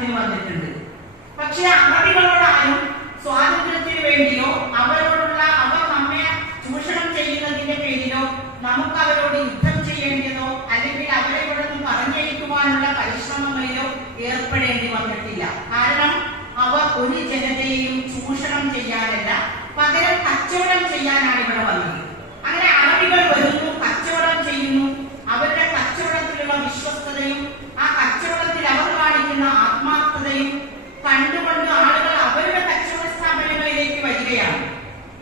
ഭരണത്തിന് വന്നിട്ടുണ്ട്. പക്ഷെ അറബികളോടാരും സ്വാതന്ത്ര്യത്തിന് വേണ്ടിയോ അവരോടുള്ള അവർ നമ്മെ ചൂഷണം ചെയ്യുന്നതിന്റെ പേരിലോ നമുക്ക് അവരോട് യുദ്ധം ചെയ്യേണ്ടതോ അല്ലെങ്കിൽ അവരെ ഇവിടെ നിന്ന് പറഞ്ഞയക്കുവാനുള്ള പരിശ്രമങ്ങളിലോ ഏർപ്പെടേണ്ടി വന്നിട്ടില്ല. കാരണം അവർ ഒരു ജനതയെയും ചൂഷണം ചെയ്യാനല്ല, പകരം കച്ചവടം ചെയ്യാനാണ് ഇവിടെ വന്നത്. അങ്ങനെ അറബികൾ വരുന്നു, കച്ചവടം ചെയ്യുന്നു. അവരുടെ കച്ചവടത്തിലുള്ള വിശ്വസ്തതയും ആ കച്ചവടത്തിൽ അവർ കാണിക്കുന്ന ആത്മാർത്ഥതയും കണ്ടുകൊണ്ട് ആളുകൾ അവരുടെ കച്ചവട സ്ഥാപനങ്ങളിലേക്ക് വരികയാണ്.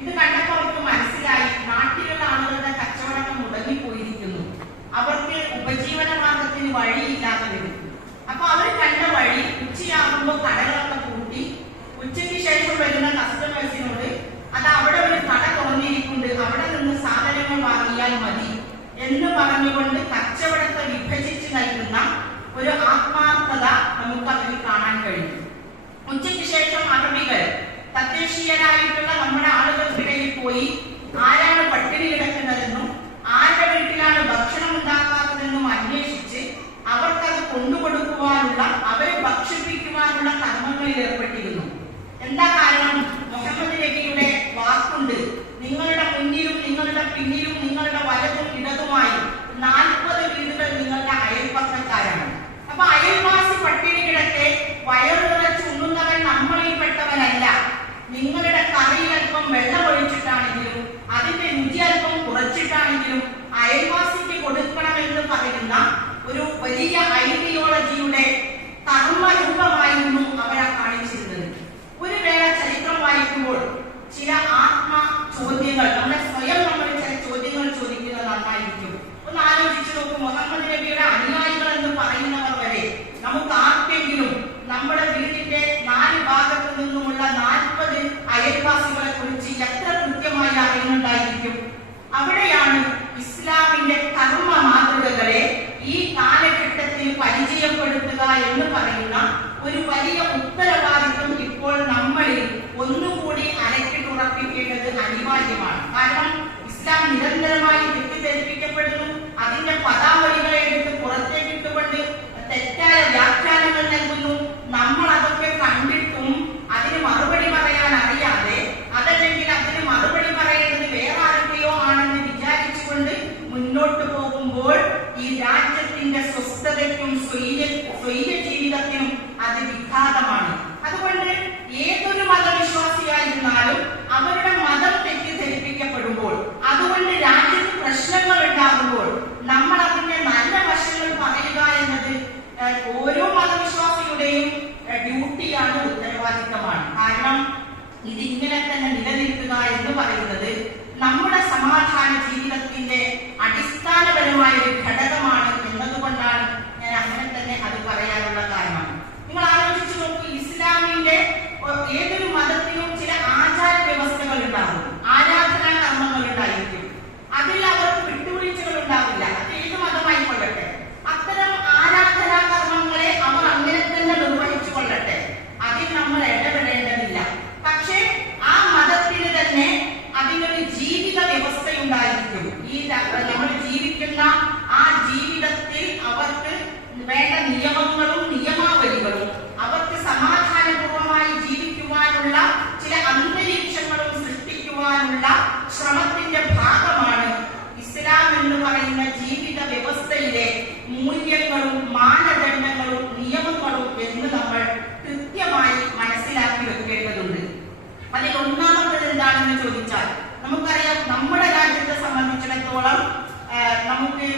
ഇത് കണ്ടപ്പോൾ അവർക്ക് മനസ്സിലായി നാട്ടിലുള്ള ആളുകളുടെ കച്ചവടങ്ങൾ മുടങ്ങിപ്പോയിരിക്കുന്നു, അവർക്ക് ഉപജീവന മാർഗത്തിന് വഴിയില്ലാതെ വരും. അപ്പൊ അവർ കണ്ട വഴി ഉച്ചയാകുമ്പോൾ കടകളൊക്കെ കൂട്ടി ഉച്ചയ്ക്ക് ശേഷം വരുന്ന കസ്റ്റമേഴ്സിനോട് അത് അവിടെ ഒരു കട തുറന്നിരിക്കുന്നുണ്ട്, അവിടെ നിന്ന് സാധനങ്ങൾ വാങ്ങിയാൽ മതി എന്ന് പറഞ്ഞുകൊണ്ട് കച്ചവടത്തെ വിഭജിച്ച് നൽകുന്ന ഒരു ആത്മാർത്ഥത നമുക്ക് അതിൽ കാണാൻ കഴിയും. ഉച്ചയ്ക്ക് ശേഷം അറബികൾ തദ്ദേശീയരായിട്ടുള്ള നമ്മുടെ ആളുകൾക്കിടയിൽ പോയി ആരാണ് പട്ടിണി കിടക്കുന്നതെന്നും ആരുടെ വീട്ടിലാണ് ഭക്ഷണം ഉണ്ടാക്കാത്തതെന്നും അന്വേഷിച്ച് അവർക്കത് കൊണ്ടുകൊടുക്കുവാനുള്ള, അവരെ ഭക്ഷിപ്പിക്കുവാനുള്ള കർമ്മങ്ങളിൽ ഏർപ്പെട്ടിരുന്നു. എന്താ കാരണം? മുഹമ്മദ് നബിയുടെ വാക്കുണ്ട്, നിങ്ങളുടെ മുന്നിലും നിങ്ങളുടെ പിന്നിലും നിങ്ങളുടെ വലതും ഇടതുമായി 40 വീടുകൾ നിങ്ങളുടെ അയൽപക്കക്കാരാണ്. അപ്പൊ അയൽവാസി പട്ടിണി കിടക്കെ വയറു നിറച്ച് ഉണ്ണുന്നവൻ നമ്മളിൽ പെട്ടവനല്ല. നിങ്ങളുടെ കറിയിൽ അല്പം വെള്ളം ഒഴിച്ചിട്ടാണെങ്കിലും അതിന്റെ രുചി അല്പം കുറച്ചിട്ടാണെങ്കിലും അയൽവാസിക്ക് കൊടുക്കണമെന്ന് പറയുന്ന ഒരു വലിയ ഐഡിയോളജിയുടെ കർമ്മരൂപമായിരുന്നു അവരെ കാണിച്ചിരുന്നത്. ഒരു വേള ചരിത്രം വായിക്കുമ്പോൾ ചില ആത്മ ചോദ്യങ്ങൾ നമ്മളെ സ്വയം നമ്മൾ ചില ചോദ്യങ്ങൾ ചോദിക്കുന്നത് നന്നായിരിക്കും. ഒന്ന് ആലോചിച്ചു നോക്കും. മുഹമ്മദ് നബിയുടെ അനുയായികൾ എന്ന് പറയുന്നവർ വരെ നമുക്ക് ആർക്കെങ്കിലും നമ്മുടെ വീടിന്റെ 4 ഭാഗത്തു നിന്നുമുള്ള 40 അയൽവാസികളെ കുറിച്ച് എത്ര കൃത്യമായി അറിയുന്നുണ്ടായിരിക്കും? അവിടെയാണ് ഇസ്ലാമിന്റെ കർമ്മ മാതൃകകളെ ഈ കാലഘട്ടത്തിൽ പരിചയപ്പെടുത്തുക എന്ന് പറയുന്ന ഒരു വലിയ ഉത്തരവാദിത്വം ഇപ്പോൾ നമ്മളിൽ ഒന്നുകൂടി അരക്കിട്ടുറപ്പിക്കേണ്ടത് അനിവാര്യമാണ്. കാരണം ഇസ്ലാം നിരന്തരമായി തെറ്റിദ്ധരിപ്പിക്കപ്പെടുന്നു. അതിന്റെ പദാവലികളെ എടുത്ത് പുറത്തേക്ക് ഇട്ടുകൊണ്ട് തെറ്റായ വ്യാഖ്യാനങ്ങൾ നൽകുന്നു. നമ്മൾ അതൊക്കെ കണ്ടിട്ടും അതിന് മറുപടി പറയാൻ അറിയാതെ, അതല്ലെങ്കിൽ അതിന് മറുപടി പറയേണ്ടത് വേറെ ആരുടെയോ ആണെന്ന് വിചാരിച്ചുകൊണ്ട് മുന്നോട്ട് പോകുമ്പോൾ ഈ രാജ്യത്തിന്റെ സ്വസ്ഥതയ്ക്കും സ്വൈര്യ ജീവിതത്തിനും അത് വിഘാതമാണ്. അതുകൊണ്ട് ഏതൊരു മതവിശ്വാസിയായിരുന്നാലും അവരുടെ മതം തെറ്റിദ്ധരിപ്പിക്കപ്പെടുമ്പോൾ, അതുകൊണ്ട് രാജ്യത്ത് പ്രശ്നങ്ങൾ ഉണ്ടാകുമ്പോൾ നമ്മൾ അതിന്റെ നല്ല വശങ്ങൾ പറയുക എന്നത് ഓരോ മതവിശ്വാസിയുടെയും ഡ്യൂട്ടിയാണ്, ഉത്തരവാദിത്തമാണ്. കാരണം ഇതിങ്ങനെ തന്നെ നിലനിൽക്കുക എന്ന് പറയുന്നത് നമ്മുടെ സമാധാന ജീവിതത്തിന്റെ അടിസ്ഥാനപരമായ ഒരു ഘടകമാണ് എന്നതുകൊണ്ടാണ് ഞാൻ അങ്ങനെ തന്നെ അത് പറയാനുള്ള കാരണം. നിങ്ങൾ ആലോചിച്ചു നോക്കൂ, ഇസ്ലാമിന്റെ ഏതൊരു മതത്തിനും ചില ആചാര വ്യവസ്ഥകൾ ഉണ്ടാകും, ആരാധനാ കർമ്മങ്ങൾ ഉണ്ടായിരിക്കും. അതിൽ അവർക്ക് വിട്ടുവീഴ്ചകൾ ഉണ്ടാവില്ല. അത് ഏത് മതമായിക്കൊള്ളട്ടെ, അത്തരം ആരാധനാ കർമ്മങ്ങളെ അവർ അങ്ങനെ തന്നെ നിർവഹിച്ചു കൊള്ളട്ടെ, അതിൽ നമ്മൾ ഇടപെടേണ്ടതില്ല. പക്ഷേ ആ മതത്തിന് തന്നെ അതിനൊരു ജീവിത വ്യവസ്ഥയുണ്ടായിരിക്കും. ഈ നമ്മൾ ജീവിക്കുന്ന ആ ജീവിതത്തിൽ അവർക്ക് വേണ്ട നിയമങ്ങളും നിയമാവലികളും, അവർക്ക് സമാധാനപൂർവമായി ജീവിക്കുവാനുള്ള ചില അന്തരീക്ഷങ്ങളും സൃഷ്ടിക്കുവാനുള്ള ശ്രമത്തിന്റെ ഭാഗമാണ് ഇസ്ലാം എന്ന് പറയുന്ന ജീവിത വ്യവസ്ഥയിലെ മൂല്യങ്ങളും മാനദണ്ഡങ്ങളും നിയമങ്ങളും എന്ന് നമ്മൾ കൃത്യമായി മനസ്സിലാക്കി വെക്കേണ്ടതുണ്ട്. അതിൽ ഒന്നാമത്തത് എന്താണെന്ന് ചോദിച്ചാൽ, നമുക്കറിയാം നമ്മുടെ രാജ്യത്തെ സംബന്ധിച്ചിടത്തോളം നമുക്ക്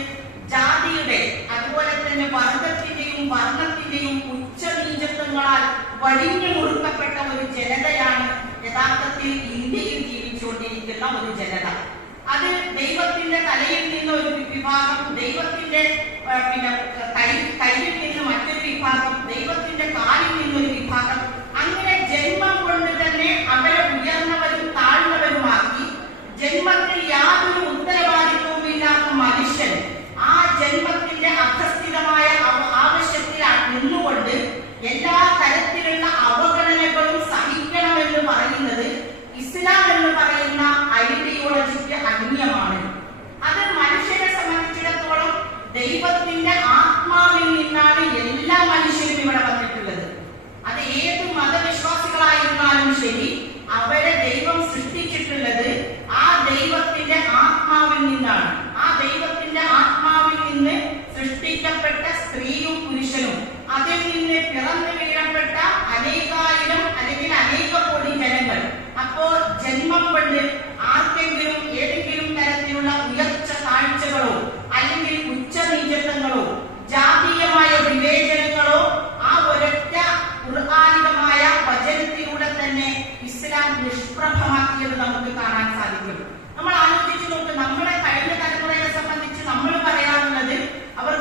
ജാതിയുടെ അതുപോലെ തന്നെ വർഗത്തിന്റെയും വർണ്ണത്തിന്റെയും ഉച്ചനീചത്വങ്ങളാൽ വടിഞ്ഞു മുറുക്കപ്പെട്ട ഒരു ജനതയാണ് യഥാർത്ഥത്തിൽ ഇന്ത്യയിൽ ജീവിച്ചുകൊണ്ടിരിക്കുന്ന ഒരു ജനത. അത് ദൈവത്തിന്റെ തലയിൽ നിന്ന് ഒരു വിഭാഗം, ദൈവത്തിന്റെ കയ്യിൽ നിന്ന് മറ്റൊരു വിഭാഗം, ദൈവത്തിന്റെ കാലിൽ നിന്നൊരു വിഭാഗം, അങ്ങനെ ജന്മം കൊണ്ട് തന്നെ അവരെ ഉയർന്നവരും താഴ്ന്നവരുമാക്കി ജന്മത്തിൽ യാതൊരു ഉത്തരവാദിത്വവും ഇല്ലാത്ത മനുഷ്യൻ ആ ജന്മത്തിന്റെ അധസ്ഥിതമായ ആവശ്യത്തിൽ നിന്നുകൊണ്ട് എല്ലാ തരത്തിലുള്ള അവഗണനകളും സഹിക്കണമെന്ന് പറയുന്നത് ഇസ്ലാം എന്ന് പറയുന്ന ഐഡിയോളജിക്ക് അന്യമാണ്. അത് മനുഷ്യനെ സംബന്ധിച്ചിടത്തോളം ദൈവത്തിന്റെ ആത്മാവിൽ നിന്നാണ് അതിൽ നിന്ന് പിറന്നു വീഴപ്പെട്ട അനേകായിരം അല്ലെങ്കിൽ അനേക കോടി ജനങ്ങൾ. അപ്പോ ജന്മം കൊണ്ട് ആർക്കെങ്കിലും ഏതെങ്കിലും തരത്തിലുള്ള ഉയർച്ച താഴ്ചകളോ അല്ലെങ്കിൽ ഉച്ചനീചത്വങ്ങളോ ജാതീയമായ വിവേചനങ്ങളോ ആ ഒരൊറ്റ ഖുർആനികമായ വചനത്തിലൂടെ തന്നെ ഇസ്ലാം നിഷ്പ്രഭമാക്കിയത് നമുക്ക് കാണാൻ സാധിക്കും. നമ്മൾ ആലോചിച്ചു നോക്ക്, നമ്മുടെ കഴിഞ്ഞ തലമുറയെ സംബന്ധിച്ച് നമ്മൾ പറയാറുള്ളത് അവർ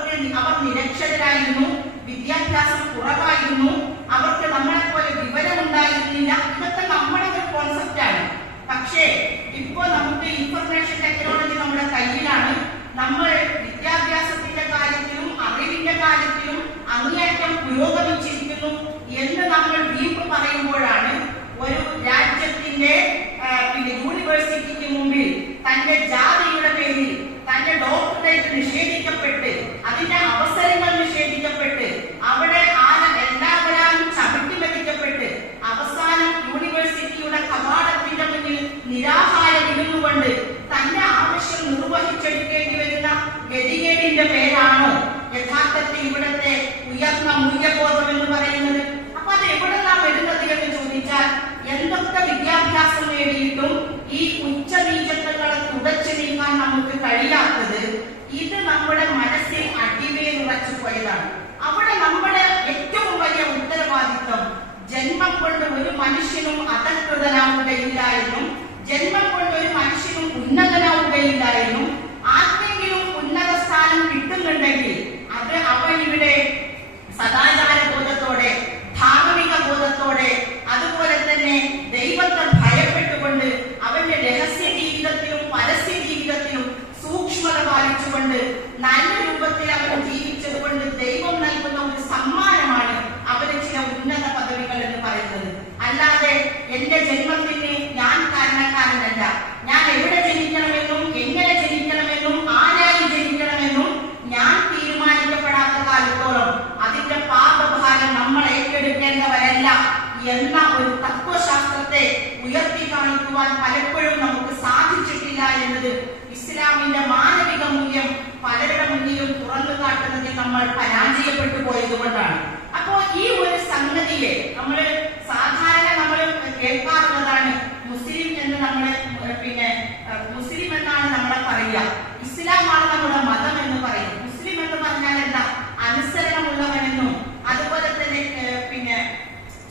നിരക്ഷരരായിരുന്നു, വിദ്യാഭ്യാസം കുറവായിരുന്നു, അവർക്ക് നമ്മളെ പോലെ വിവരമുണ്ടായിരുന്നില്ല. ഇതൊക്കെ നമ്മുടെ ഒരു കോൺസെപ്റ്റാണ്. പക്ഷേ ഇപ്പോ നമുക്ക് ഇൻഫർമേഷൻ ടെക്നോളജി നമ്മുടെ കയ്യിലാണ്. നമ്മൾ വിദ്യാഭ്യാസത്തിന്റെ കാര്യത്തിലും അറിവിന്റെ കാര്യത്തിലും അങ്ങേയറ്റം പുരോഗമിച്ചിരിക്കുന്നു എന്ന് നമ്മൾ വീണ്ടും പറയുമ്പോഴാണ് ഒരു രാജ്യത്തിന്റെ യൂണിവേഴ്സിറ്റിക്ക് മുമ്പിൽ തന്റെ ജാതിയുടെ പേരിൽ തന്റെ ഡോക്ടറേറ്റ് നിഷേധിക്കപ്പെട്ട് അതിന്റെ അവസരങ്ങൾ നിഷേധിക്കപ്പെട്ട് അവിടെ എല്ലാവരും ചവിട്ടി മെതിക്കപ്പെട്ട് അവസാനം യൂണിവേഴ്സിറ്റിയുടെ കവാടത്തിന്റെ മുന്നിൽ നിരാഹാരം ഇരുന്നുകൊണ്ട് തന്റെ ആവശ്യം നിർവഹിച്ചെടുക്കേണ്ടി വരുന്ന ഗതികേടിന്റെ പേരാണോ യഥാർത്ഥത്തിൽ ഇവിടുത്തെ ഉയർന്ന മൂല്യബോധം എന്ന് പറയുന്നത്? അപ്പൊ അത് എവിടെല്ലാം വരുന്നത് എന്ന് ചോദിച്ചാൽ, എന്തൊക്കെ വിദ്യാഭ്യാസം നേടിയിട്ടും ഈ ഉച്ചനീചത്വങ്ങളെ തുടച്ചു നീക്കാൻ നമുക്ക് കഴിയാത്തത് ഇത് നമ്മുടെ മനസ്സിൽ അടിവേറുറച്ചു പോയതാണ്. അവിടെ നമ്മുടെ ഏറ്റവും വലിയ ഉത്തരവാദിത്വം ജന്മം കൊണ്ട് ഒരു മനുഷ്യനും അധകൃതനാവുകയില്ല എന്നും ജന്മം കൊണ്ട് ഒരു മനുഷ്യനും ഉന്നതനാവുകയില്ല എന്നും ആർക്കെങ്കിലും ഉന്നത സ്ഥാനം കിട്ടുന്നുണ്ടെങ്കിൽ അത് അവൻ ഇവിടെ സദാചാര ബോധത്തോടെ ധാർമ്മിക ബോധത്തോടെ അതുപോലെ തന്നെ ദൈവത്തെ ഭയപ്പെട്ടുകൊണ്ട് അവന്റെ രഹസ്യ ജീവിതത്തിലും പരസ്യ ജീവിതത്തിലും സൂക്ഷ്മത പാലിച്ചുകൊണ്ട് നല്ല രൂപത്തിൽ അവൻ ജീവിച്ചത് കൊണ്ട് ദൈവം നൽകുന്ന ഒരു സമ്മാനമാണ് അവന് ചില ഉന്നത പദവികൾ എന്ന് പറയുന്നത്. അല്ലാതെ എന്റെ ജന്മത്തിന് ഞാൻ കാരണക്കാരനല്ല, ഞാൻ എവിടെ ജനിക്കണമെന്നും എങ്ങനെ ജനിക്കണമെന്നും ആരായി ജനിക്കണമെന്നും ഞാൻ തീരുമാനിക്കപ്പെടാത്ത കാലത്തോളം അതിന്റെ പാപഭാരം നമ്മൾ ഏറ്റെടുക്കേണ്ടവരല്ല എന്ന ഒരു തത്വശാസ്ത്രത്തെ ഉയർത്തി കാണിക്കുവാൻ പലപ്പോഴും നമുക്ക് സാധിച്ചിട്ടില്ല എന്നത് ഇസ്ലാമിന്റെ മാനവിക മൂല്യം പലരുടെ മുന്നിലും തുറന്നു കാട്ടുന്നതിൽ നമ്മൾ പരാജയപ്പെട്ടു പോയതുകൊണ്ടാണ്. അപ്പോ ഈ ഒരു സംഗതിയെ നമ്മൾ സാധാരണ നമ്മൾ കേൾക്കാറുള്ളതാണ്, മുസ്ലിം എന്ന് നമ്മള് മുസ്ലിം എന്നാണ് നമ്മളെ പറയുക, ഇസ്ലാമാണ് നമ്മുടെ മതം എന്ന് പറയും. മുസ്ലിം എന്ന് പറഞ്ഞാൽ എന്താ? അനുസരണമുള്ളവനെന്നും അതുപോലെ തന്നെ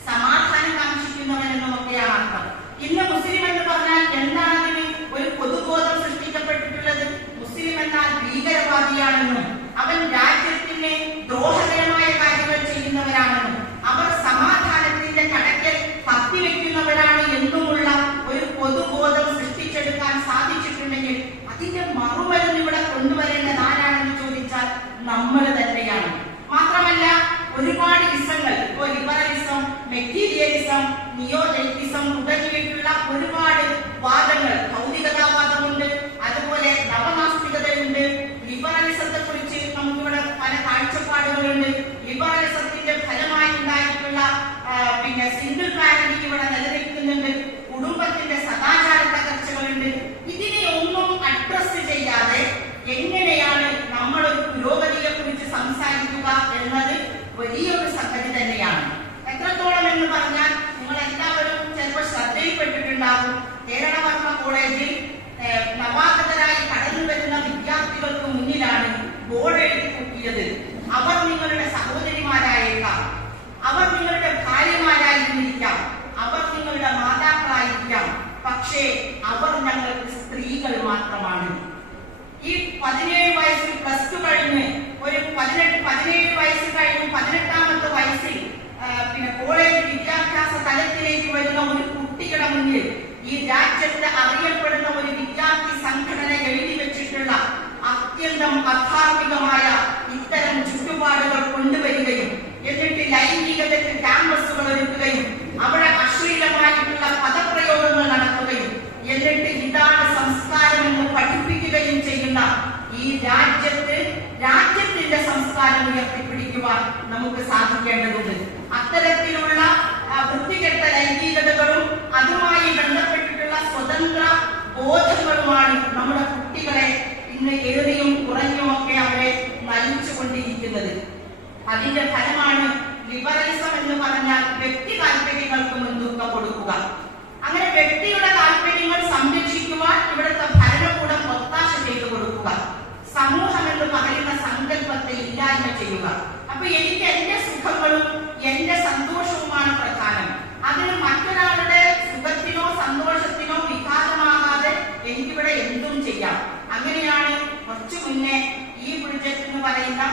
സമാധാനം കാക്ഷിക്കുന്നവനെന്നും ഒക്കെയാണ് അർത്ഥം. ഇന്ന് മുസ്ലിം എന്ന് പറഞ്ഞാൽ എന്താണ് അതിന് ഒരു പൊതുബോധം സൃഷ്ടിക്കപ്പെട്ടിട്ടുള്ളത്? മുസ്ലിം എന്നാൽ ഭീകരവാദിയാണെന്നും അവൻ രാജ്യത്തിന് ദ്രോഹകരമായ കാര്യങ്ങൾ ചെയ്യുന്നവരാണെന്നും അവർ സമാധാനത്തിന്റെ കടക്കൽ കത്തിവെക്കുന്നവരാണ് എന്നുമുള്ള ഒരു പൊതുബോധം സൃഷ്ടിച്ചെടുക്കാൻ സാധിച്ചിട്ടുണ്ടെങ്കിൽ അതിന്റെ മറുമരുന്ന് ഇവിടെ കൊണ്ടുവരേണ്ടത് ആരാണെന്ന് ചോദിച്ചാൽ നമ്മൾ തന്നെയാണ്. മാത്രമല്ല ഒരുപാട് ഇസങ്ങൾ, ഇപ്പോൾ ലിബറലിസം, മെറ്റീരിയലിസം, നിയോജനിസം തുടങ്ങിയിട്ടുള്ള ഒരുപാട് വാദങ്ങൾ, ഭൗതികതാവാദമുണ്ട്, അതുപോലെ നവനാസ്തികതയുണ്ട്. ലിബറലിസത്തെ കുറിച്ച് നമുക്കിവിടെ പല കാഴ്ചപ്പാടുകളുണ്ട്. ലിബറലിസത്തിന്റെ ഫലമായി ഉണ്ടായിട്ടുള്ള സിംഗിൾ പാരന്റിംഗ് ഇവിടെ നിലനിൽക്കുന്നുണ്ട്. കുടുംബത്തിന്റെ സദാചാര തകർച്ചകളുണ്ട്. ഇതിനെ ഒന്നും അഡ്രസ് ചെയ്യാതെ എങ്ങനെയാണ് നമ്മൾ ഒരു പുരോഗതിയെ കുറിച്ച് സംസാരിക്കുക എന്നത് വലിയൊരു സംഗതി തന്നെയാണ്. എത്രത്തോളം എന്ന് പറഞ്ഞാൽ നിങ്ങൾ എല്ലാവരും ചിലപ്പോൾ ശ്രദ്ധയിൽപ്പെട്ടിട്ടുണ്ടാകും, കേരളവർമ്മ കോളേജിൽ നവാഗതരായി കടന്നു വരുന്ന വിദ്യാർത്ഥികൾക്ക് മുന്നിലാണ് ബോർഡ് എഴുതി കൂട്ടിയത്, അവർ നിങ്ങളുടെ സഹോദരിമാരായേക്കാം, അവർ നിങ്ങളുടെ ഭാര്യമാരായിരുന്നിരിക്കാം, അവർ നിങ്ങളുടെ മാതാക്കളായിരിക്കാം, പക്ഷേ അവർ ഞങ്ങൾക്ക് സ്ത്രീകൾ മാത്രമാണ്. ഈ 17 വയസ്സിൽ പ്ലസ് ടു കഴിഞ്ഞ് ഒരു 17 വയസ്സ് കഴിഞ്ഞ് 18ാമത്തെ വയസ്സിൽ കോളേജ് വിദ്യാഭ്യാസ തലത്തിലേക്ക് വരുന്ന ഒരു കുട്ടിയുടെ മുന്നിൽ ഈ രാജ്യത്ത് അറിയപ്പെടുന്ന ഒരു വിദ്യാർത്ഥി സംഘടന എഴുതി വെച്ചിട്ടുള്ള അത്യന്തം അധാർമികമായ ഇത്തരം ചുറ്റുപാടുകൾ കൊണ്ടുവരികയും എന്നിട്ട് ലൈംഗികതയ്ക്ക് ക്യാമ്പസുകൾ ഒരുക്കുകയും അവിടെ അശ്ലീലമായിട്ടുള്ള പദപ്രയോഗങ്ങൾ നടത്തുകയും എന്നിട്ട് ഇതാണ് സംസ്കാരം എന്ന് പഠിപ്പിക്കുകയും ചെയ്യുന്ന ഈ രാജ്യത്തിന്റെ സംസ്കാരം ഉയർത്തിപ്പിടിക്കുവാൻ നമുക്ക് സാധിക്കേണ്ടതുണ്ട്. അത്തരത്തിലുള്ള വൃത്തികെട്ട ലൈംഗികതകളും അതുമായി ബന്ധപ്പെട്ടിട്ടുള്ള സ്വതന്ത്ര ബോധങ്ങളുമാണ് നമ്മുടെ കുട്ടികളെ ഇന്ന് ഏറിയും കുറഞ്ഞുമൊക്കെ അവരെ നല്ല കാര്യമാണ് ലിബറലിസം എന്ന് പറഞ്ഞാൽ വ്യക്തി താല്പര്യങ്ങൾക്ക് മുൻതൂക്കം കൊടുക്കുക. അങ്ങനെ വ്യക്തിയുടെ താല്പര്യങ്ങൾ സംരക്ഷിക്കുവാൻ ഇവിടുത്തെ ഭരണകൂടം ഒത്താശ ചെയ്തു കൊടുക്കുക. സമൂഹം എന്ന് പറയുന്ന സങ്കല്പത്തെ ഇല്ലായ്മ ചെയ്യുക. അപ്പൊ എനിക്ക് എന്റെ സുഖങ്ങളും എന്റെ സന്തോഷവുമാണ് പ്രധാനം. അതിന് മറ്റൊരാളുടെ സുഖത്തിനോ സന്തോഷത്തിനോ വിഘാതമാകാതെ എനിക്കിവിടെ എന്തും ചെയ്യാം. അങ്ങനെയാണ് കുറച്ചു മുന്നേ ഈ പ്രൊജക്ട് എന്ന് പറയുന്ന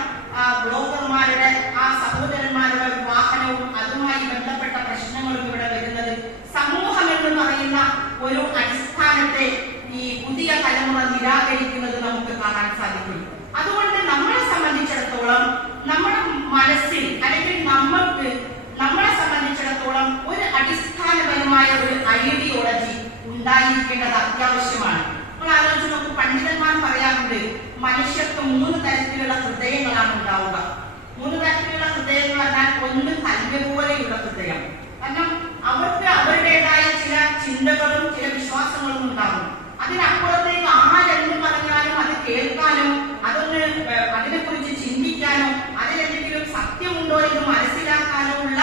ബ്ലോഗർമാരുടെ സഹോദരന്മാരുടെ വാഹനവും അതുമായി ബന്ധപ്പെട്ട പ്രശ്നങ്ങളും ഇവിടെ വരുന്നത്. സമൂഹം എന്ന് പറയുന്ന ഒരു അടിസ്ഥാനത്തെ ഈ പുതിയ തലമുറ നിരാകരിക്കുന്നത് നമുക്ക് കാണാൻ സാധിക്കും. അതുകൊണ്ട് നമ്മളെ സംബന്ധിച്ചിടത്തോളം നമ്മുടെ മനസ്സിൽ അല്ലെങ്കിൽ നമ്മളെ സംബന്ധിച്ചിടത്തോളം ഒരു അടിസ്ഥാനപരമായ ഒരു ഐഡിയോളജി ഉണ്ടായിരിക്കേണ്ടത് അത്യാവശ്യമാണ്. നമ്മൾ ആലോചിച്ച് നോക്കും, പണ്ഡിതന്മാർ പറയാറുണ്ട് മനുഷ്യർക്ക് 3 തരത്തിലുള്ള ഹൃദയങ്ങളാണ് ഉണ്ടാവുക. 3 തരത്തിലുള്ള ഹൃദയം എന്ന് പറഞ്ഞാൽ ഒന്ന് കല്ല് പോലെയുള്ള ഹൃദയം. കാരണം അവർക്ക് അവരുടേതായ ചില ചിന്തകളും ചില വിശ്വാസങ്ങളും ഉണ്ടാകും. അതിനപ്പുറത്തേക്ക് ആരെന്ന് പറഞ്ഞാലും അത് കേൾക്കാനോ അതിനെക്കുറിച്ച് ചിന്തിക്കാനോ അതിലെന്തെങ്കിലും സത്യമുണ്ടോ എന്ന് മനസ്സിലാക്കാനോ ഉള്ള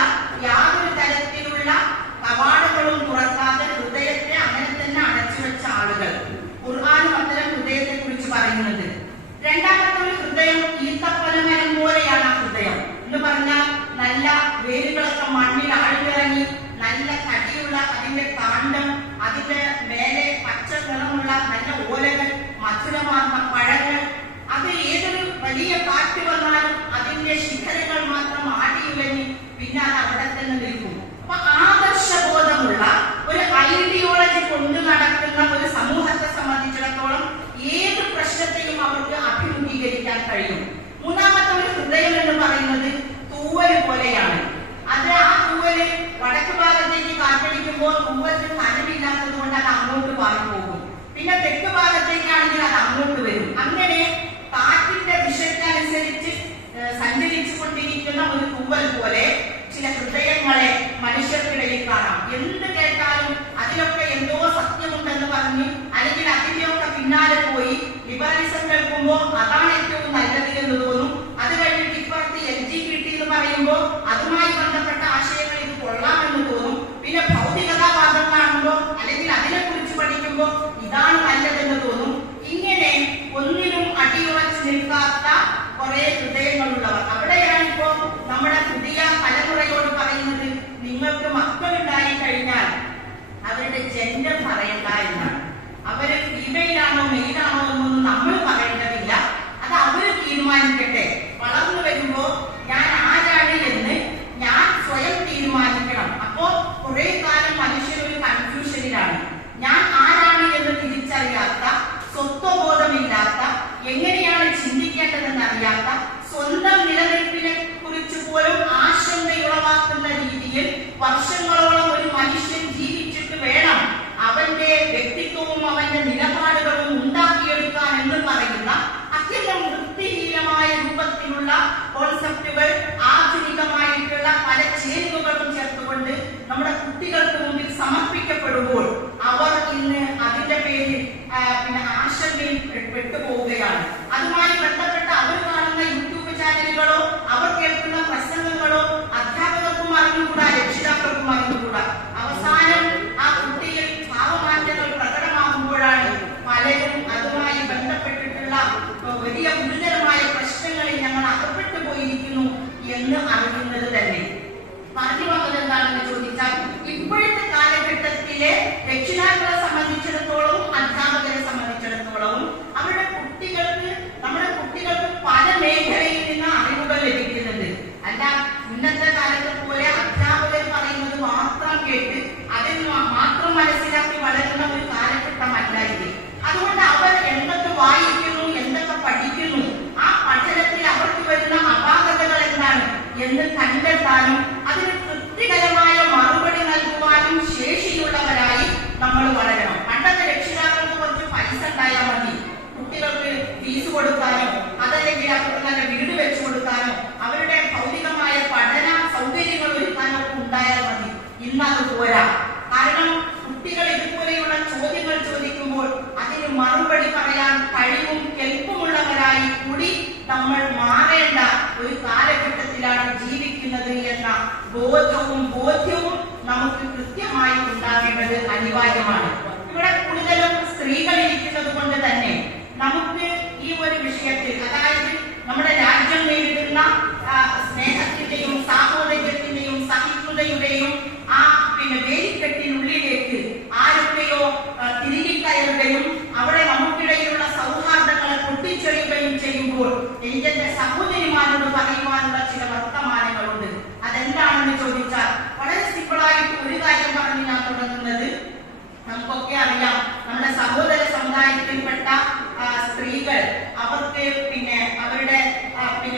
യാതൊരു തരത്തിലുള്ള കവാടങ്ങളും തുറക്കാതെ ഹൃദയത്തെ അങ്ങനെ തന്നെ അടച്ചു വെച്ച ആളുകൾ. ഖുർആനും അത്തരം ഹൃദയത്തെ കുറിച്ച് പറയുന്നത്. രണ്ടാമത്തെ ഒരു ഹൃദയം ഈത്തപ്പനമരം പോലെയാണ് ആ ഹൃദയം എന്ന് പറഞ്ഞാൽ നല്ല വേരുകളൊക്കെ മണ്ണിൽ ആഴ്ന്നിറങ്ങി നല്ല കടിയുള്ള അതിന്റെ കാണ്ഡം, അതിന്റെ മേലെ പച്ച നിറമുള്ള നല്ല ഓലകൾ, മധുരമാർന്ന പഴങ്ങൾ, അത് ഏതൊരു വലിയ കാറ്റ് വന്നാലും അതിന്റെ ശിഖരങ്ങൾ മാത്രം ആടിയുലഞ്ഞി പിന്നെ അത് അവിടെ തന്നെ നിൽക്കും. അപ്പൊ ആദർശബോധമുള്ള ഒരു ഐഡിയോളജി കൊണ്ടു നടക്കുന്ന ഒരു സമൂഹത്തെ സംബന്ധിച്ചിടത്തോളം ഏത് പ്രശ്നത്തെയും അവർക്ക് അഭിമുഖീകരിക്കാൻ കഴിയും. മൂന്നാമത്തെ ഒരു ഹൃദയം എന്ന് പറയുന്നത് തൂവല് പോലെയാണ്. അത് ആ തൂവല് വടക്ക് ഭാഗത്തേക്ക് കാറ്റടിക്കുമ്പോൾ തൂവലിന് കനമില്ലാത്തത് കൊണ്ട് അത് അങ്ങോട്ട് പാറിപ്പോകും. പിന്നെ തെക്ക് ഭാഗത്തേക്കാണെങ്കിൽ അത് അങ്ങോട്ട് വരും. അങ്ങനെ കാറ്റിന്റെ ദിശയ്ക്കനുസരിച്ച് സഞ്ചരിച്ചു കൊണ്ടിരിക്കുന്ന ഒരു തൂവൽ പോലെ ചില ഹൃദയങ്ങളെ മനുഷ്യർക്കിടയിൽ കാണാം. എന്ത് കേട്ടാലും അതിലൊക്കെ എന്തോ സത്യമുണ്ടെന്ന് പറഞ്ഞ് അല്ലെങ്കിൽ അതിന്റെയൊക്കെ പിന്നാലെ പോയി ലിബറലിസം കേൾക്കുമ്പോൾ അതാണ് ഏറ്റവും നല്ലത് എന്ന് തോന്നും. അത് കഴിഞ്ഞിട്ട് ഇപ്പുറത്ത് LGBT എന്ന് പറയുമ്പോൾ അതുമായി ബന്ധപ്പെട്ട ആശയങ്ങൾ ഇത് കൊള്ളാമെന്ന് തോന്നും. പിന്നെ ഭൗതികതാവാദം കാണുമ്പോൾ അല്ലെങ്കിൽ അതിനെക്കുറിച്ച് പഠിക്കുമ്പോൾ ഇതാണ് നല്ലതെന്ന് തോന്നും. ഇങ്ങനെ ഒന്നിനും അടിയുറച്ച് നിൽക്കാത്ത കുറെ ഹൃദയങ്ങളുള്ളവർ. അവിടെയാണ് ഇപ്പോ നമ്മുടെ പുതിയ തലമുറയോട് പറയുന്നത്, നിങ്ങൾക്ക് മക്കളുണ്ടായി കഴിഞ്ഞാൽ അവരുടെ ജെൻഡർ പറയണ്ട എന്നാണ്. അവര് ഫീമെയിലാണോ മെയിലാണോ എന്നൊന്നും നമ്മൾ പറയേണ്ടതില്ല, അത് അവര് തീരുമാനിക്കട്ടെ. വളർന്നു വരുമ്പോ ഞാൻ ആരാണ് എന്ന് ഞാൻ സ്വയം തീരുമാനിക്കണം. അപ്പോ കുറെ കാലം മനുഷ്യരൊരു കൺഫ്യൂഷനിലാണ്. ഞാൻ ആരാണ് എന്ന് തിരിച്ചറിയാത്ത, സ്വത്വബോധമില്ലാത്ത, എങ്ങനെയാണ് ചിന്തിക്കേണ്ടതെന്ന് അറിയാത്ത, സ്വന്തം നിലനിൽപ്പിനെ കുറിച്ച് പോലും ആശങ്കയുളവാക്കുന്ന രീതിയിൽ വർഷങ്ങളോളം ഒരു മനുഷ്യൻ ജീവിച്ചിട്ട് വേണം അവന്റെ വ്യക്തിത്വവും അവന്റെ നിലപാടുകളും ഉണ്ടാക്കിയെടുക്കാൻ എന്ന് പറയുന്ന അത്യന്തം വൃത്തിഹീനമായ രൂപത്തിലുള്ള കോൺസെപ്റ്റുകൾ, ആധുനികമായിട്ടുള്ള പല ചേരുവകളും ചേർത്തുകൊണ്ട് നമ്മുടെ കുട്ടികൾക്ക് മുമ്പിൽ സമർപ്പിക്കപ്പെടുമ്പോൾ അവർ ഇന്ന് അതിന്റെ പേരിൽ ആശങ്കയിൽ പെട്ടുപോവുകയാണ്. അതുമായി ബന്ധപ്പെട്ട അവർ കാണുന്ന യൂട്യൂബ് ചാനലുകളോ അവർ കേൾക്കുന്ന പ്രസംഗങ്ങളോ അധ്യാപകർക്കും അറിഞ്ഞുകൂടാ, രക്ഷിതാക്കൾക്കും അറിഞ്ഞുകൂടാ. അവസാനം ആ കുട്ടിയിൽ ഭാവമാറ്റങ്ങൾ പ്രകടമാകുമ്പോഴാണ് പലരും അതുമായി ബന്ധപ്പെട്ടിട്ടുള്ള വലിയ ഗുരുതരമായ പ്രശ്നങ്ങളിൽ ഞങ്ങൾ അകപ്പെട്ടു പോയിരിക്കുന്നു എന്ന് അറിയുന്നത് തന്നെ. പറഞ്ഞു വന്നത് എന്താണെന്ന് ചോദിച്ചാൽ, ഇപ്പോഴത്തെ കാലഘട്ടത്തിലെ രക്ഷിതാക്കളെ സംബന്ധിച്ചിടത്തോളവും അധ്യാപകരെ സംബന്ധിച്ചിടത്തോളവും അവരുടെ നമ്മുടെ കുട്ടികൾക്ക് പല മേഖലയിൽ നിന്ന് അറിവുകൾ ലഭിക്കുന്നുണ്ട്. അല്ല ഇന്നത്തെ കാലത്തെ പോലെ അധ്യാപകർ പറയുന്നത് മാത്രം കേട്ട് അതിൽ മാത്രം മനസ്സിലാക്കി വളരുന്ന ഒരു കാലഘട്ടമല്ല ഇത്. അതുകൊണ്ട് അവർ എന്തൊക്കെ വായിക്കുന്നു, എന്തൊക്കെ പഠിക്കുന്നു, ആ പഠനത്തിൽ അവർക്ക് വരുന്ന അപാകതകൾ എന്താണ് എന്ന് കണ്ടെത്താനും അതിന് തൃപ്തികരമായ മറുപടി നൽകുവാനും ശേഷിയുള്ളവരായി നമ്മൾ വളരണം. പണ്ടത്തെ രക്ഷിതാക്കൾക്ക് കുറച്ച് പൈസ ഉണ്ടായാൽ മതി, കുട്ടികൾക്ക് ഫീസ് കൊടുക്കാനോ അതല്ലെങ്കിൽ അവർക്ക് നല്ല വീട് വെച്ചു കൊടുക്കാനോ അവരുടെ ഭൗതികമായ പഠന സൗകര്യങ്ങൾ ഒരുക്കാനോ ഉണ്ടായാൽ മതി. ഇന്നത് പോരാ. കാരണം കുട്ടികൾ ഇതുപോലെയുള്ള ചോദ്യങ്ങൾ ചോദിക്കുമ്പോൾ അതിന് മറുപടി പറയാൻ കഴിവും കെൽപ്പുമുള്ളവരായി കൂടി നമ്മൾ മാറേണ്ട ഒരു കാലഘട്ടത്തിലാണ് ജീവിക്കുന്നത് ജീവിക്കുന്നത് എന്ന ബോധ്യവും നമുക്ക് കൃത്യമായി ഉണ്ടാകേണ്ടത് അനിവാര്യമാണ്. ഇവിടെ കൂടുതലും സ്ത്രീകൾ ഇരിക്കുന്നത് കൊണ്ട് തന്നെ നമുക്ക് ഈ ഒരു വിഷയത്തിൽ, അതായത് നമ്മുടെ രാജ്യം നേരിടുന്ന സ്നേഹത്തിന്റെയും സാഹോദര്യത്തിന്റെയും സഹിഷ്ണുതയുടെയും ആ വേലിക്കെട്ടിനുള്ളിലേക്ക് ആരൊക്കെയോ തിരികെ കയറുകയും അവിടെ നമുക്കിടയിലുള്ള സൗഹാർദ്ദങ്ങളെ പൊട്ടിച്ചെറിയുകയും ചെയ്യുമ്പോൾ എനിക്ക് എന്റെ സഹോദരിമാരോട് പറയുവാനുള്ള ചില വർത്തമാനങ്ങളുണ്ട്. അതെന്താണെന്ന് ചോദിച്ചാൽ വളരെ സിമ്പിളായിട്ട് ഒരു കാര്യം പറഞ്ഞ് ഞാൻ തുടങ്ങുന്നത്, നമുക്കൊക്കെ അറിയാം, നമ്മുടെ സഹോദര സമുദായത്തിൽപ്പെട്ട സ്ത്രീകൾ അവർക്ക് അവരുടെ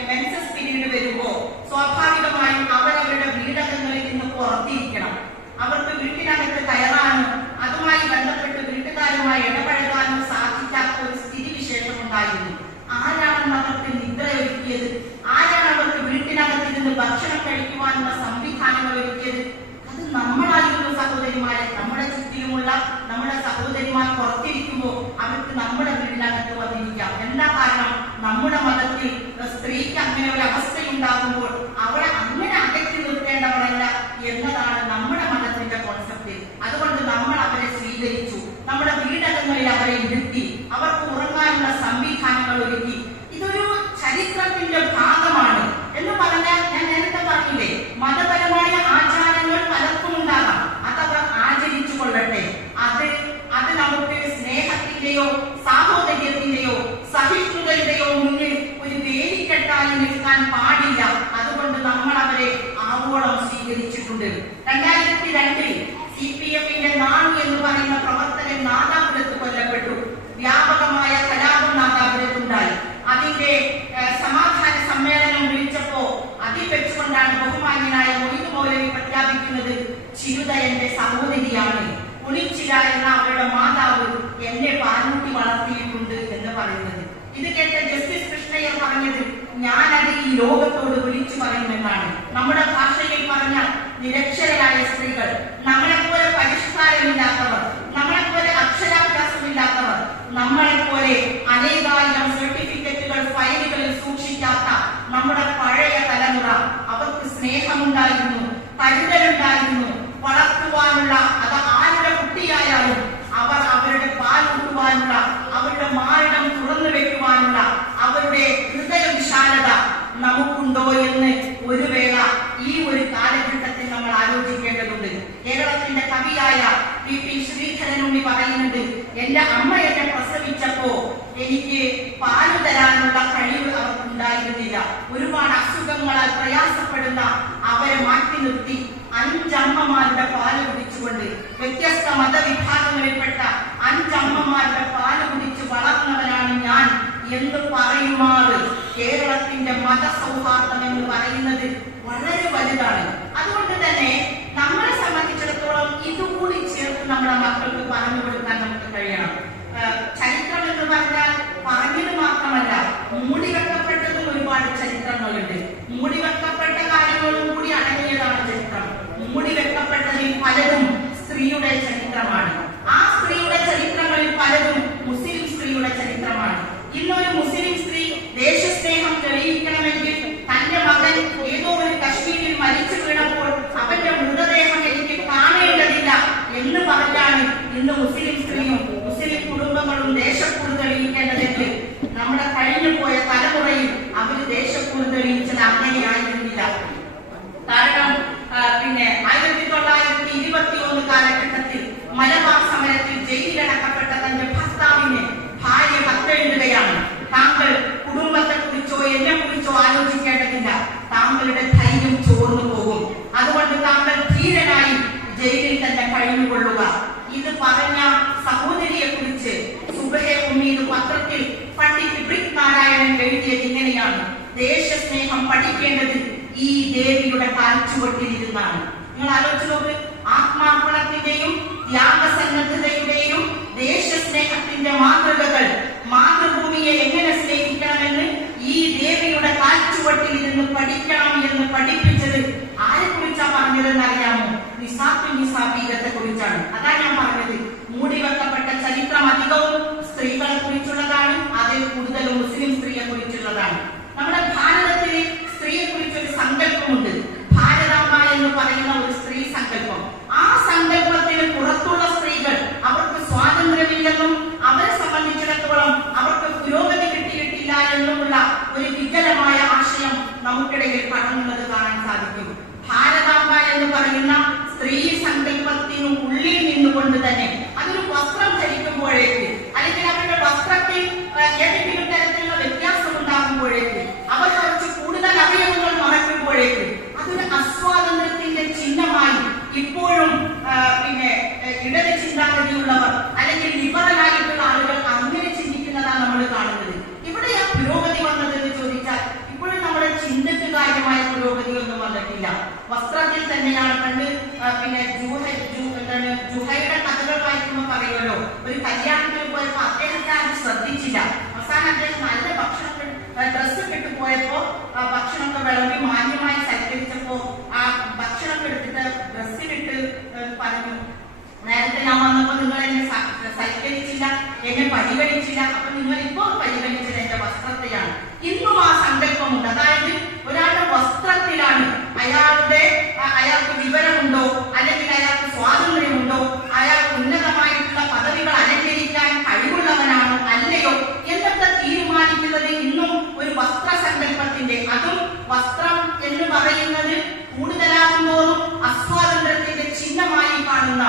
മെൻസസ് പീരീഡ് വരുമ്പോ സ്വാഭാവികമായും അവരവരുടെ വീടകങ്ങളിൽ നിന്ന് പുറത്തിരിക്കണം. അവർക്ക് വീട്ടിനകത്ത് കയറാനും അതുമായി ബന്ധപ്പെട്ട് വീട്ടുകാരുമായി ഇടപഴകാനും സാധിക്കാത്ത ഒരു സ്ഥിതിവിശേഷം ഉണ്ടായിരുന്നു. ആരാണ് അവർക്ക് നിദ്ര ഒരുക്കിയത്? ആരാണ് അവർക്ക് വീട്ടിനകത്തിരുന്ന് ഭക്ഷണം കഴിക്കുവാനുള്ള സംവിധാനങ്ങൾ ഒരുക്കിയത്? അത് നമ്മളായിരുന്നു സഹോദരിമാരെ. നമ്മുടെ ചുറ്റിലുമുള്ള നമ്മുടെ സഹോദരിമാർ പുറത്തിരിക്കുമ്പോൾ അവർക്ക് നമ്മുടെ വീടിനകത്ത് വന്നിരിക്കാം. എന്താ കാരണം? നമ്മുടെ മതത്തിൽ സ്ത്രീക്ക് അങ്ങനെ ഒരു അവസ്ഥയുണ്ടാകുമ്പോൾ അവളെ അങ്ങനെ അകറ്റി നിർത്തേണ്ടവളല്ല എന്നതാണ് നമ്മുടെ മതത്തിന്റെ കോൺസെപ്റ്റ്. അതുകൊണ്ട് നമ്മൾ അവരെ സ്വീകരിച്ചു, നമ്മുടെ വീടകങ്ങളിൽ അവരെ ഇരുത്തി, അവർക്ക് ഉറങ്ങാനുള്ള സംവിധാനങ്ങൾ ഒരുക്കി. ഇതൊരു ചരിത്രത്തിന്റെ ഭാഗമാണ് എന്ന് പറഞ്ഞാൽ, ഞാൻ നേരത്തെ പറഞ്ഞില്ലേ, മതപരമായ ആചാരങ്ങൾ പലർക്കും ഉണ്ടാകാം, അതവർ ആചരിച്ചു കൊള്ളട്ടെ. അത് നമുക്ക് സ്നേഹത്തിന്റെയോ സാഹോദര്യത്തിന്റെയോ സഹിഷ്ണുതയുടെയോ മുന്നിൽ ഒരു വേലിക്കെട്ടായി നിൽക്കാൻ പാടില്ല. അതുകൊണ്ട് നമ്മൾ അവരെ ആവോളം സ്വീകരിച്ചിട്ടുണ്ട്. 2002 CPM-ന്റെ നാണു എന്ന് പറയുന്ന പ്രവർത്തകൻ നാദാപുരത്ത് കൊല്ലപ്പെട്ടു. വ്യാപകമായ കലാപം നാദാപുരത്തുണ്ടായി. അതിന്റെ സമാധാന സമ്മേളനം വിളിച്ചപ്പോ അതിൽ വെച്ചുകൊണ്ടാണ് ബഹുമാന്യനായ മൊയ്തു മൗലവി പ്രഖ്യാപിക്കുന്നത്, ചിരുത എന്റെ സഹോദരിയാണ്, കുളിച്ചില എന്ന അവരുടെ മാതാവ് എന്നെ പാലൂട്ടി വളർത്തിയിട്ടുണ്ട് എന്ന് പറയുന്നത്. ഇത് കേട്ട ജസ്റ്റിസ് കൃഷ്ണയ്യർ പറഞ്ഞത്, ഞാനത് ഈ ലോകത്തോട് വിളിച്ചു പറയുമെന്നാണ്. നമ്മുടെ ഭാഷയിൽ പറഞ്ഞാൽ നിരക്ഷരരായ സ്ത്രീകൾ, നമ്മളെപ്പോലെ പരിഷ്കാരമില്ലാത്തവർ, നമ്മളെപ്പോലെ അക്ഷരാഭ്യാസമില്ലാത്തവർ, നമ്മളെപ്പോലെ അനേകായിരം സർട്ടിഫിക്കറ്റുകൾ ഫയലുകളിൽ സൂക്ഷിക്കാത്ത നമ്മുടെ പഴയ തലമുറ, അവർക്ക് സ്നേഹമുണ്ടായിരുന്നു, കരുതലുണ്ടായിരുന്നു. വളർത്തുവാനുള്ള, അത് ആരുടെ കുട്ടിയായാലും അവർ അവരുടെ പാലൂട്ടുവാനുള്ള, അവരുടെ മാറിടം തുറന്നു വെക്കുവാനുള്ള അവരുടെ ഹൃദയ വിശാലത നമുക്കുണ്ടോ എന്ന് ഒരു വേള ഈ ഒരു കാലഘട്ടത്തിൽ നമ്മൾ ആലോചിക്കേണ്ടതുണ്ട്. കേരളത്തിന്റെ കവിയായ P.P. ശ്രീധരനുണ്ണി പറയുന്നുണ്ട്, എന്റെ അമ്മ എന്നെ പ്രസവിച്ചപ്പോ എനിക്ക് പാല് തരാനുള്ള കഴിവ് അവർക്കുണ്ടായിരുന്നില്ല. ഒരുപാട് അസുഖങ്ങളാൽ പ്രയാസപ്പെടുന്ന അവരെ മാറ്റി നിർത്തി 5 അമ്മമാരുടെ പാല് കുടിച്ചുകൊണ്ട്, വ്യത്യസ്ത മതവിഭാഗങ്ങളിൽപ്പെട്ട 5 അമ്മമാരുടെ പാല് കുടിച്ച് വളർന്നവനാണ് ഞാൻ എന്ന് പറയുമാറ് കേരളത്തിന്റെ മതസൗഹാർദ്ദം എന്ന് പറയുന്നത് വളരെ വലുതാണ്. അതുകൊണ്ട് തന്നെ നമ്മളെ സംബന്ധിച്ചിടത്തോളം ഇതുകൂടി ചേർത്ത് നമ്മുടെ മക്കൾക്ക് പറഞ്ഞു കൊടുക്കാൻ നമുക്ക് കഴിയണം. ചരിത്രം എന്ന് പറഞ്ഞാൽ പറഞ്ഞത് മാത്രമല്ല, മൂടിവെക്കപ്പെട്ടതും ഒരുപാട് ചരിത്രങ്ങളുണ്ട്. മൂടിവെക്കപ്പെട്ട കാര്യങ്ങളും കൂടി അടങ്ങിയതാണ് ചരിത്രം. മൂടിവെക്കപ്പെട്ടതിൽ പലതും സ്ത്രീയുടെ ചരിത്രമാണ്. ആ സ്ത്രീയുടെ ചരിത്രങ്ങളിൽ പലതും മുസ്ലിം സ്ത്രീയുടെ ചരിത്രമാണ്. ഇന്നൊരു മുസ്ലിം സ്ത്രീ ദേശസ്നേഹം തെളിയിക്കണമെങ്കിൽ തന്റെ മകൻ ഏതോ ഒരു കശ്മീരിൽ മരിച്ചു വീണപ്പോൾ അവന്റെ മൃതദേഹം എനിക്ക് കാണേണ്ടതില്ല എന്ന് പറഞ്ഞാണ് ഇന്ന് മുസ്ലിം സ്ത്രീയും മുസ്ലിം കുടുംബങ്ങളും ദേശക്കൂറ് തെളിയിക്കേണ്ടതെങ്കിൽ നമ്മുടെ കഴിഞ്ഞുപോയ തലമുറയിൽ അവർ ദേശക്കൂറ് തെളിയിച്ചത് അങ്ങനെയായിരുന്നില്ല. കാരണം 1921 കാലഘട്ടത്തിൽ മലബാർ സമരത്തിൽ ജയിലിലടക്കപ്പെട്ട തന്റെ ഭർത്താവിനെ ഭാര്യ കത്തെഴുതുകയാണ്, താങ്കൾ കുടുംബത്തെ കുറിച്ചോ എന്നെ കുറിച്ചോ ആലോചിക്കേണ്ടതില്ല, താങ്കളുടെ ധൈര്യം ചോർന്നു പോകും, അതുകൊണ്ട് താങ്കൾ ധീരനായി ജയിലിൽ തന്നെ കഴിഞ്ഞുകൊള്ളുക. ഇത് പറഞ്ഞ സഹോദരിയെ കുറിച്ച് സുബഹെ ഉമ്മീദ് പത്രത്തിൽ പണ്ഡിറ്റ് ബ്രിക് നാരായണൻ എഴുതിയത് ഇങ്ങനെയാണ്, ദേശസ്നേഹം പഠിക്കേണ്ടത് ഈ ദേവിയുടെ കാൽച്ചുവട്ടിലിരുന്നാണ്. നിങ്ങൾ ആലോചിച്ച് നോക്ക്, ആത്മാർപ്പണത്തിന്റെയും ത്യാഗസന്നദ്ധതയുടെയും ദേശസ്നേഹത്തിന്റെ മാതൃകകൾ, മാതൃഭൂമിയെ എങ്ങനെ സ്നേഹിക്കണമെന്ന് ഈ ദേവിയുടെ കാൽച്ചുവട്ടിലിരുന്ന് പഠിക്കണം എന്ന് പഠിപ്പിച്ചത് ആരെ കുറിച്ചാ പറഞ്ഞതെന്ന് അറിയാമോ? നിസാബീകത്തെ കുറിച്ചാണ്. അതാ ഞാൻ പറഞ്ഞത്, മൂടിവെക്കപ്പെട്ട ചരിത്രം അധികവും സ്ത്രീകളെ കുറിച്ചുള്ളതാണ്, അതിൽ കൂടുതലും മുസ്ലിം സ്ത്രീയെ കുറിച്ചുള്ളതാണ്. നമ്മുടെ ഭാരതത്തിലെ സ്ത്രീയെ കുറിച്ചൊരു സങ്കല്പമുണ്ട്. ഇടത് ചിന്താഗതിയുള്ളവർ അല്ലെങ്കിൽ ലിബറൽ ആയിട്ടുള്ള ആളുകൾ അങ്ങനെ ചിന്തിക്കുന്നതാണ് നമ്മൾ കാണുന്നത്. ഇവിടെ ആ പുരോഗതി വന്നതെന്ന് ചോദിച്ചാൽ ഇപ്പോഴും നമ്മുടെ ചിന്തക്ക് കാര്യമായ പുരോഗതി ഒന്നും വന്നിട്ടില്ല. വസ്ത്രത്തിൽ തന്നെയാണ് പണ്ട് പിന്നെ ജുഹയുടെ കഥകൾ വായിക്കുമ്പോൾ പറയുമല്ലോ, ഒരു കല്യാണത്തിന് പോയപ്പോ അദ്ദേഹത്തെ ആരും ശ്രദ്ധിച്ചില്ല. അവസാനം അദ്ദേഹം നല്ല ഭക്ഷണം ഡ്രസ്സ് ഇട്ട് പോയപ്പോ ഭക്ഷണമൊക്കെ വിളമ്പി മാന്യമായി സൽക്കരിച്ചപ്പോ ആ ഭക്ഷണമൊക്കെ എടുത്തിട്ട് ഡ്രസ്സിലിട്ട് പറഞ്ഞു, നേരത്തെ ഞാൻ വന്നപ്പോ നിങ്ങൾ എന്നെ സൽക്കരിച്ചില്ല, എന്നെ പരിഗണിച്ചില്ല, അപ്പൊ നിങ്ങൾ ഇപ്പോൾ പരിഗണിച്ചത് എന്റെ വസ്ത്രത്തെയാണ്. ഇന്നും ആ സങ്കല്പമുണ്ട്. അതായത് ഒരാളുടെ വസ്ത്രത്തിലാണ് അയാൾക്ക് വിവരമുണ്ടോ, അല്ലെങ്കിൽ അയാൾക്ക് സ്വാതന്ത്ര്യമുണ്ടോ, അയാൾ ഉന്നതമായിട്ടുള്ള പദവികൾ അലങ്കരിക്കാൻ കഴിവുള്ളവനാണോ അല്ലയോ എന്നൊക്കെ തീരുമാനിക്കുന്നത് ഇന്നും ഒരു വസ്ത്രസങ്കല്പത്തിന്റെ, അതും വസ്ത്രം എന്ന് പറയുന്നത് കൂടുതലാകുമ്പോഴും അസ്വാതന്ത്ര്യത്തിന്റെ ചിഹ്നമായി കാണുന്ന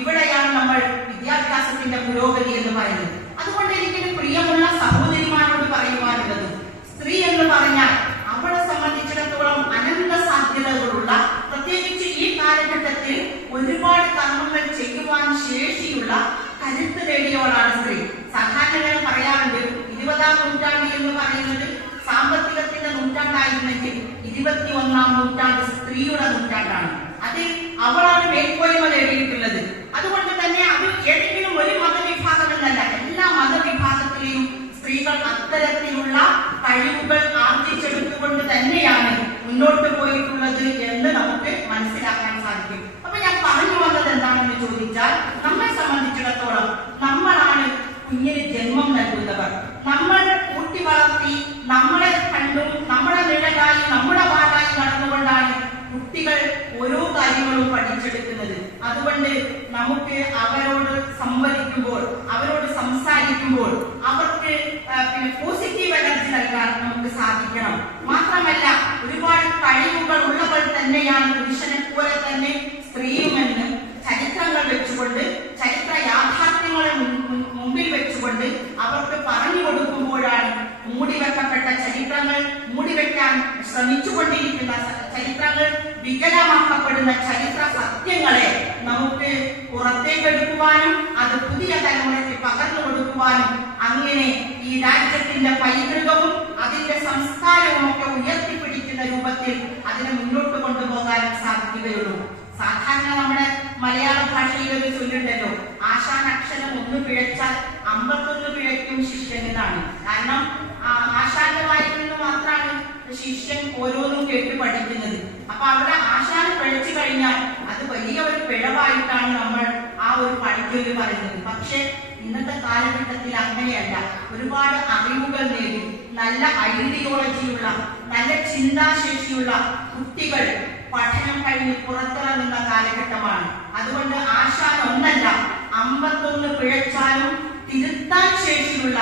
ഇവിടെയാണ് നമ്മൾ വിദ്യാഭ്യാസത്തിന്റെ പുരോഗതി എന്ന് പറയുന്നത്. അതുകൊണ്ട് എനിക്ക് പ്രിയമുള്ള സഹോദരിമാരോട് പറയുവാനുള്ളത്, സ്ത്രീ എന്ന് പറഞ്ഞാൽ അവളെ സംബന്ധിച്ചിടത്തോളം അനന്ത സാധ്യതകളുള്ള, പ്രത്യേകിച്ച് ഈ കാലഘട്ടത്തിൽ ഒരുപാട് കർമ്മങ്ങൾ ചെയ്യുവാൻ ശേഷിയുള്ള കരുത്ത് നേടിയവളാണ് സ്ത്രീ. സാധാരണ പറയാറുണ്ട് 20ാം നൂറ്റാണ്ട് എന്ന് പറയുന്നത് സാമ്പത്തികത്തിന്റെ നൂറ്റാണ്ടായിരുന്നെങ്കിൽ 21ാം നൂറ്റാണ്ട് സ്ത്രീയുടെ നൂറ്റാണ്ടാണ്. അതിൽ അവളാണ് മേൽക്കോയ്മ നേടിയിട്ടുള്ളത്. അതുകൊണ്ട് തന്നെ അത് ഏതെങ്കിലും ഒരു മതവിഭാഗമെന്നല്ല, എല്ലാ മതവിഭാഗത്തിലെയും സ്ത്രീകൾ അത്തരത്തിലുള്ള കഴിവുകൾ ആർജിച്ചെടുത്തുകൊണ്ട് തന്നെയാണ് മുന്നോട്ട് പോയിട്ടുള്ളത് എന്ന് നമുക്ക് മനസ്സിലാക്കാൻ സാധിക്കും. അപ്പൊ ഞാൻ പറഞ്ഞു വന്നത് എന്താണെന്ന് ചോദിച്ചാൽ, നമ്മെ സംബന്ധിച്ചിടത്തോളം നമ്മളാണ് കുഞ്ഞിന് ജന്മം നൽകുന്നവർ. നമ്മൾ കൂട്ടി വളർത്തി നമ്മളെ കണ്ടും നമ്മുടെ നിഴലായി നമ്മുടെ വാഴായി നടന്നുകൊണ്ടാണ് കുട്ടികൾ ഓരോ കാര്യങ്ങളും പഠിച്ചെടുക്കുന്നത്. അതുകൊണ്ട് നമുക്ക് അവരോട് സംവദിക്കുമ്പോൾ, അവരോട് സംസാരിക്കുമ്പോൾ അവർക്ക് പോസിറ്റീവ് എനർജി നൽകാൻ നമുക്ക് സാധിക്കണം. മാത്രമല്ല, ഒരുപാട് കഴിവുകൾ ഉള്ളവർ തന്നെയാണ് പുരുഷനെ പോലെ തന്നെ സ്ത്രീയുമെന്ന് ചരിത്രങ്ങൾ വെച്ചുകൊണ്ട്, ചരിത്ര യാഥാർത്ഥ്യങ്ങളെ മുമ്പിൽ വെച്ചുകൊണ്ട് അവർക്ക് പറഞ്ഞു കൊടുക്കുമ്പോഴാണ് മൂടിവെക്കപ്പെട്ട ചരിത്രങ്ങൾ, മൂടിവെക്കാൻ ശ്രമിച്ചുകൊണ്ടിരിക്കുന്ന ചരിത്രങ്ങൾ, വികലമാക്കപ്പെടുന്ന ചരിത്ര സത്യങ്ങളെ നമുക്ക് പുറത്തേക്കെടുക്കുവാനും അത് പുതിയ തലമുറയ്ക്ക് പകർന്നു കൊടുക്കുവാനും, അങ്ങനെ ഈ രാജ്യത്തിന്റെ പൈതൃകവും അതിന്റെ സംസ്കാരവും ഒക്കെ ഉയർത്തിപ്പിടിക്കുന്ന രൂപത്തിൽ അതിനെ മുന്നോട്ട് കൊണ്ടുപോകാനും സാധിക്കുകയുള്ളൂ. സാധാരണ നമ്മുടെ മലയാള ഭാഷയിൽ ഒരു ചൊല്ലുണ്ടല്ലോ, ആശാൻ അക്ഷരം 1 പിഴച്ചാൽ 51 പിഴയ്ക്കും ശിഷ്യൻ എന്നാണ്. കാരണം ആശാന്റെ വായിൽ നിന്ന് മാത്രമാണ് ശിഷ്യൻ ഓരോന്നും കേട്ട് പഠിക്കുന്നത്. അപ്പൊ അവിടെ ആശാന് പിഴച്ചു കഴിഞ്ഞാൽ അത് വലിയ ഒരു പിഴവായിട്ടാണ് നമ്മൾ ആ ഒരു പഠിക്കല് പറയുന്നത്. പക്ഷെ ഇന്നത്തെ കാലഘട്ടത്തിൽ അങ്ങനെയല്ല. ഒരുപാട് അറിവുകൾ നേടി നല്ല ഐഡിയോളജിയുള്ള, നല്ല ചിന്താശേഷിയുള്ള കുട്ടികൾ പഠനം കഴിഞ്ഞ് പുറത്തിറങ്ങുന്ന കാലഘട്ടമാണ്. അതുകൊണ്ട് ആശാൻ ഒന്നല്ല, 51 പിഴച്ചാലും തിരുത്താൻ ശേഷിയുള്ള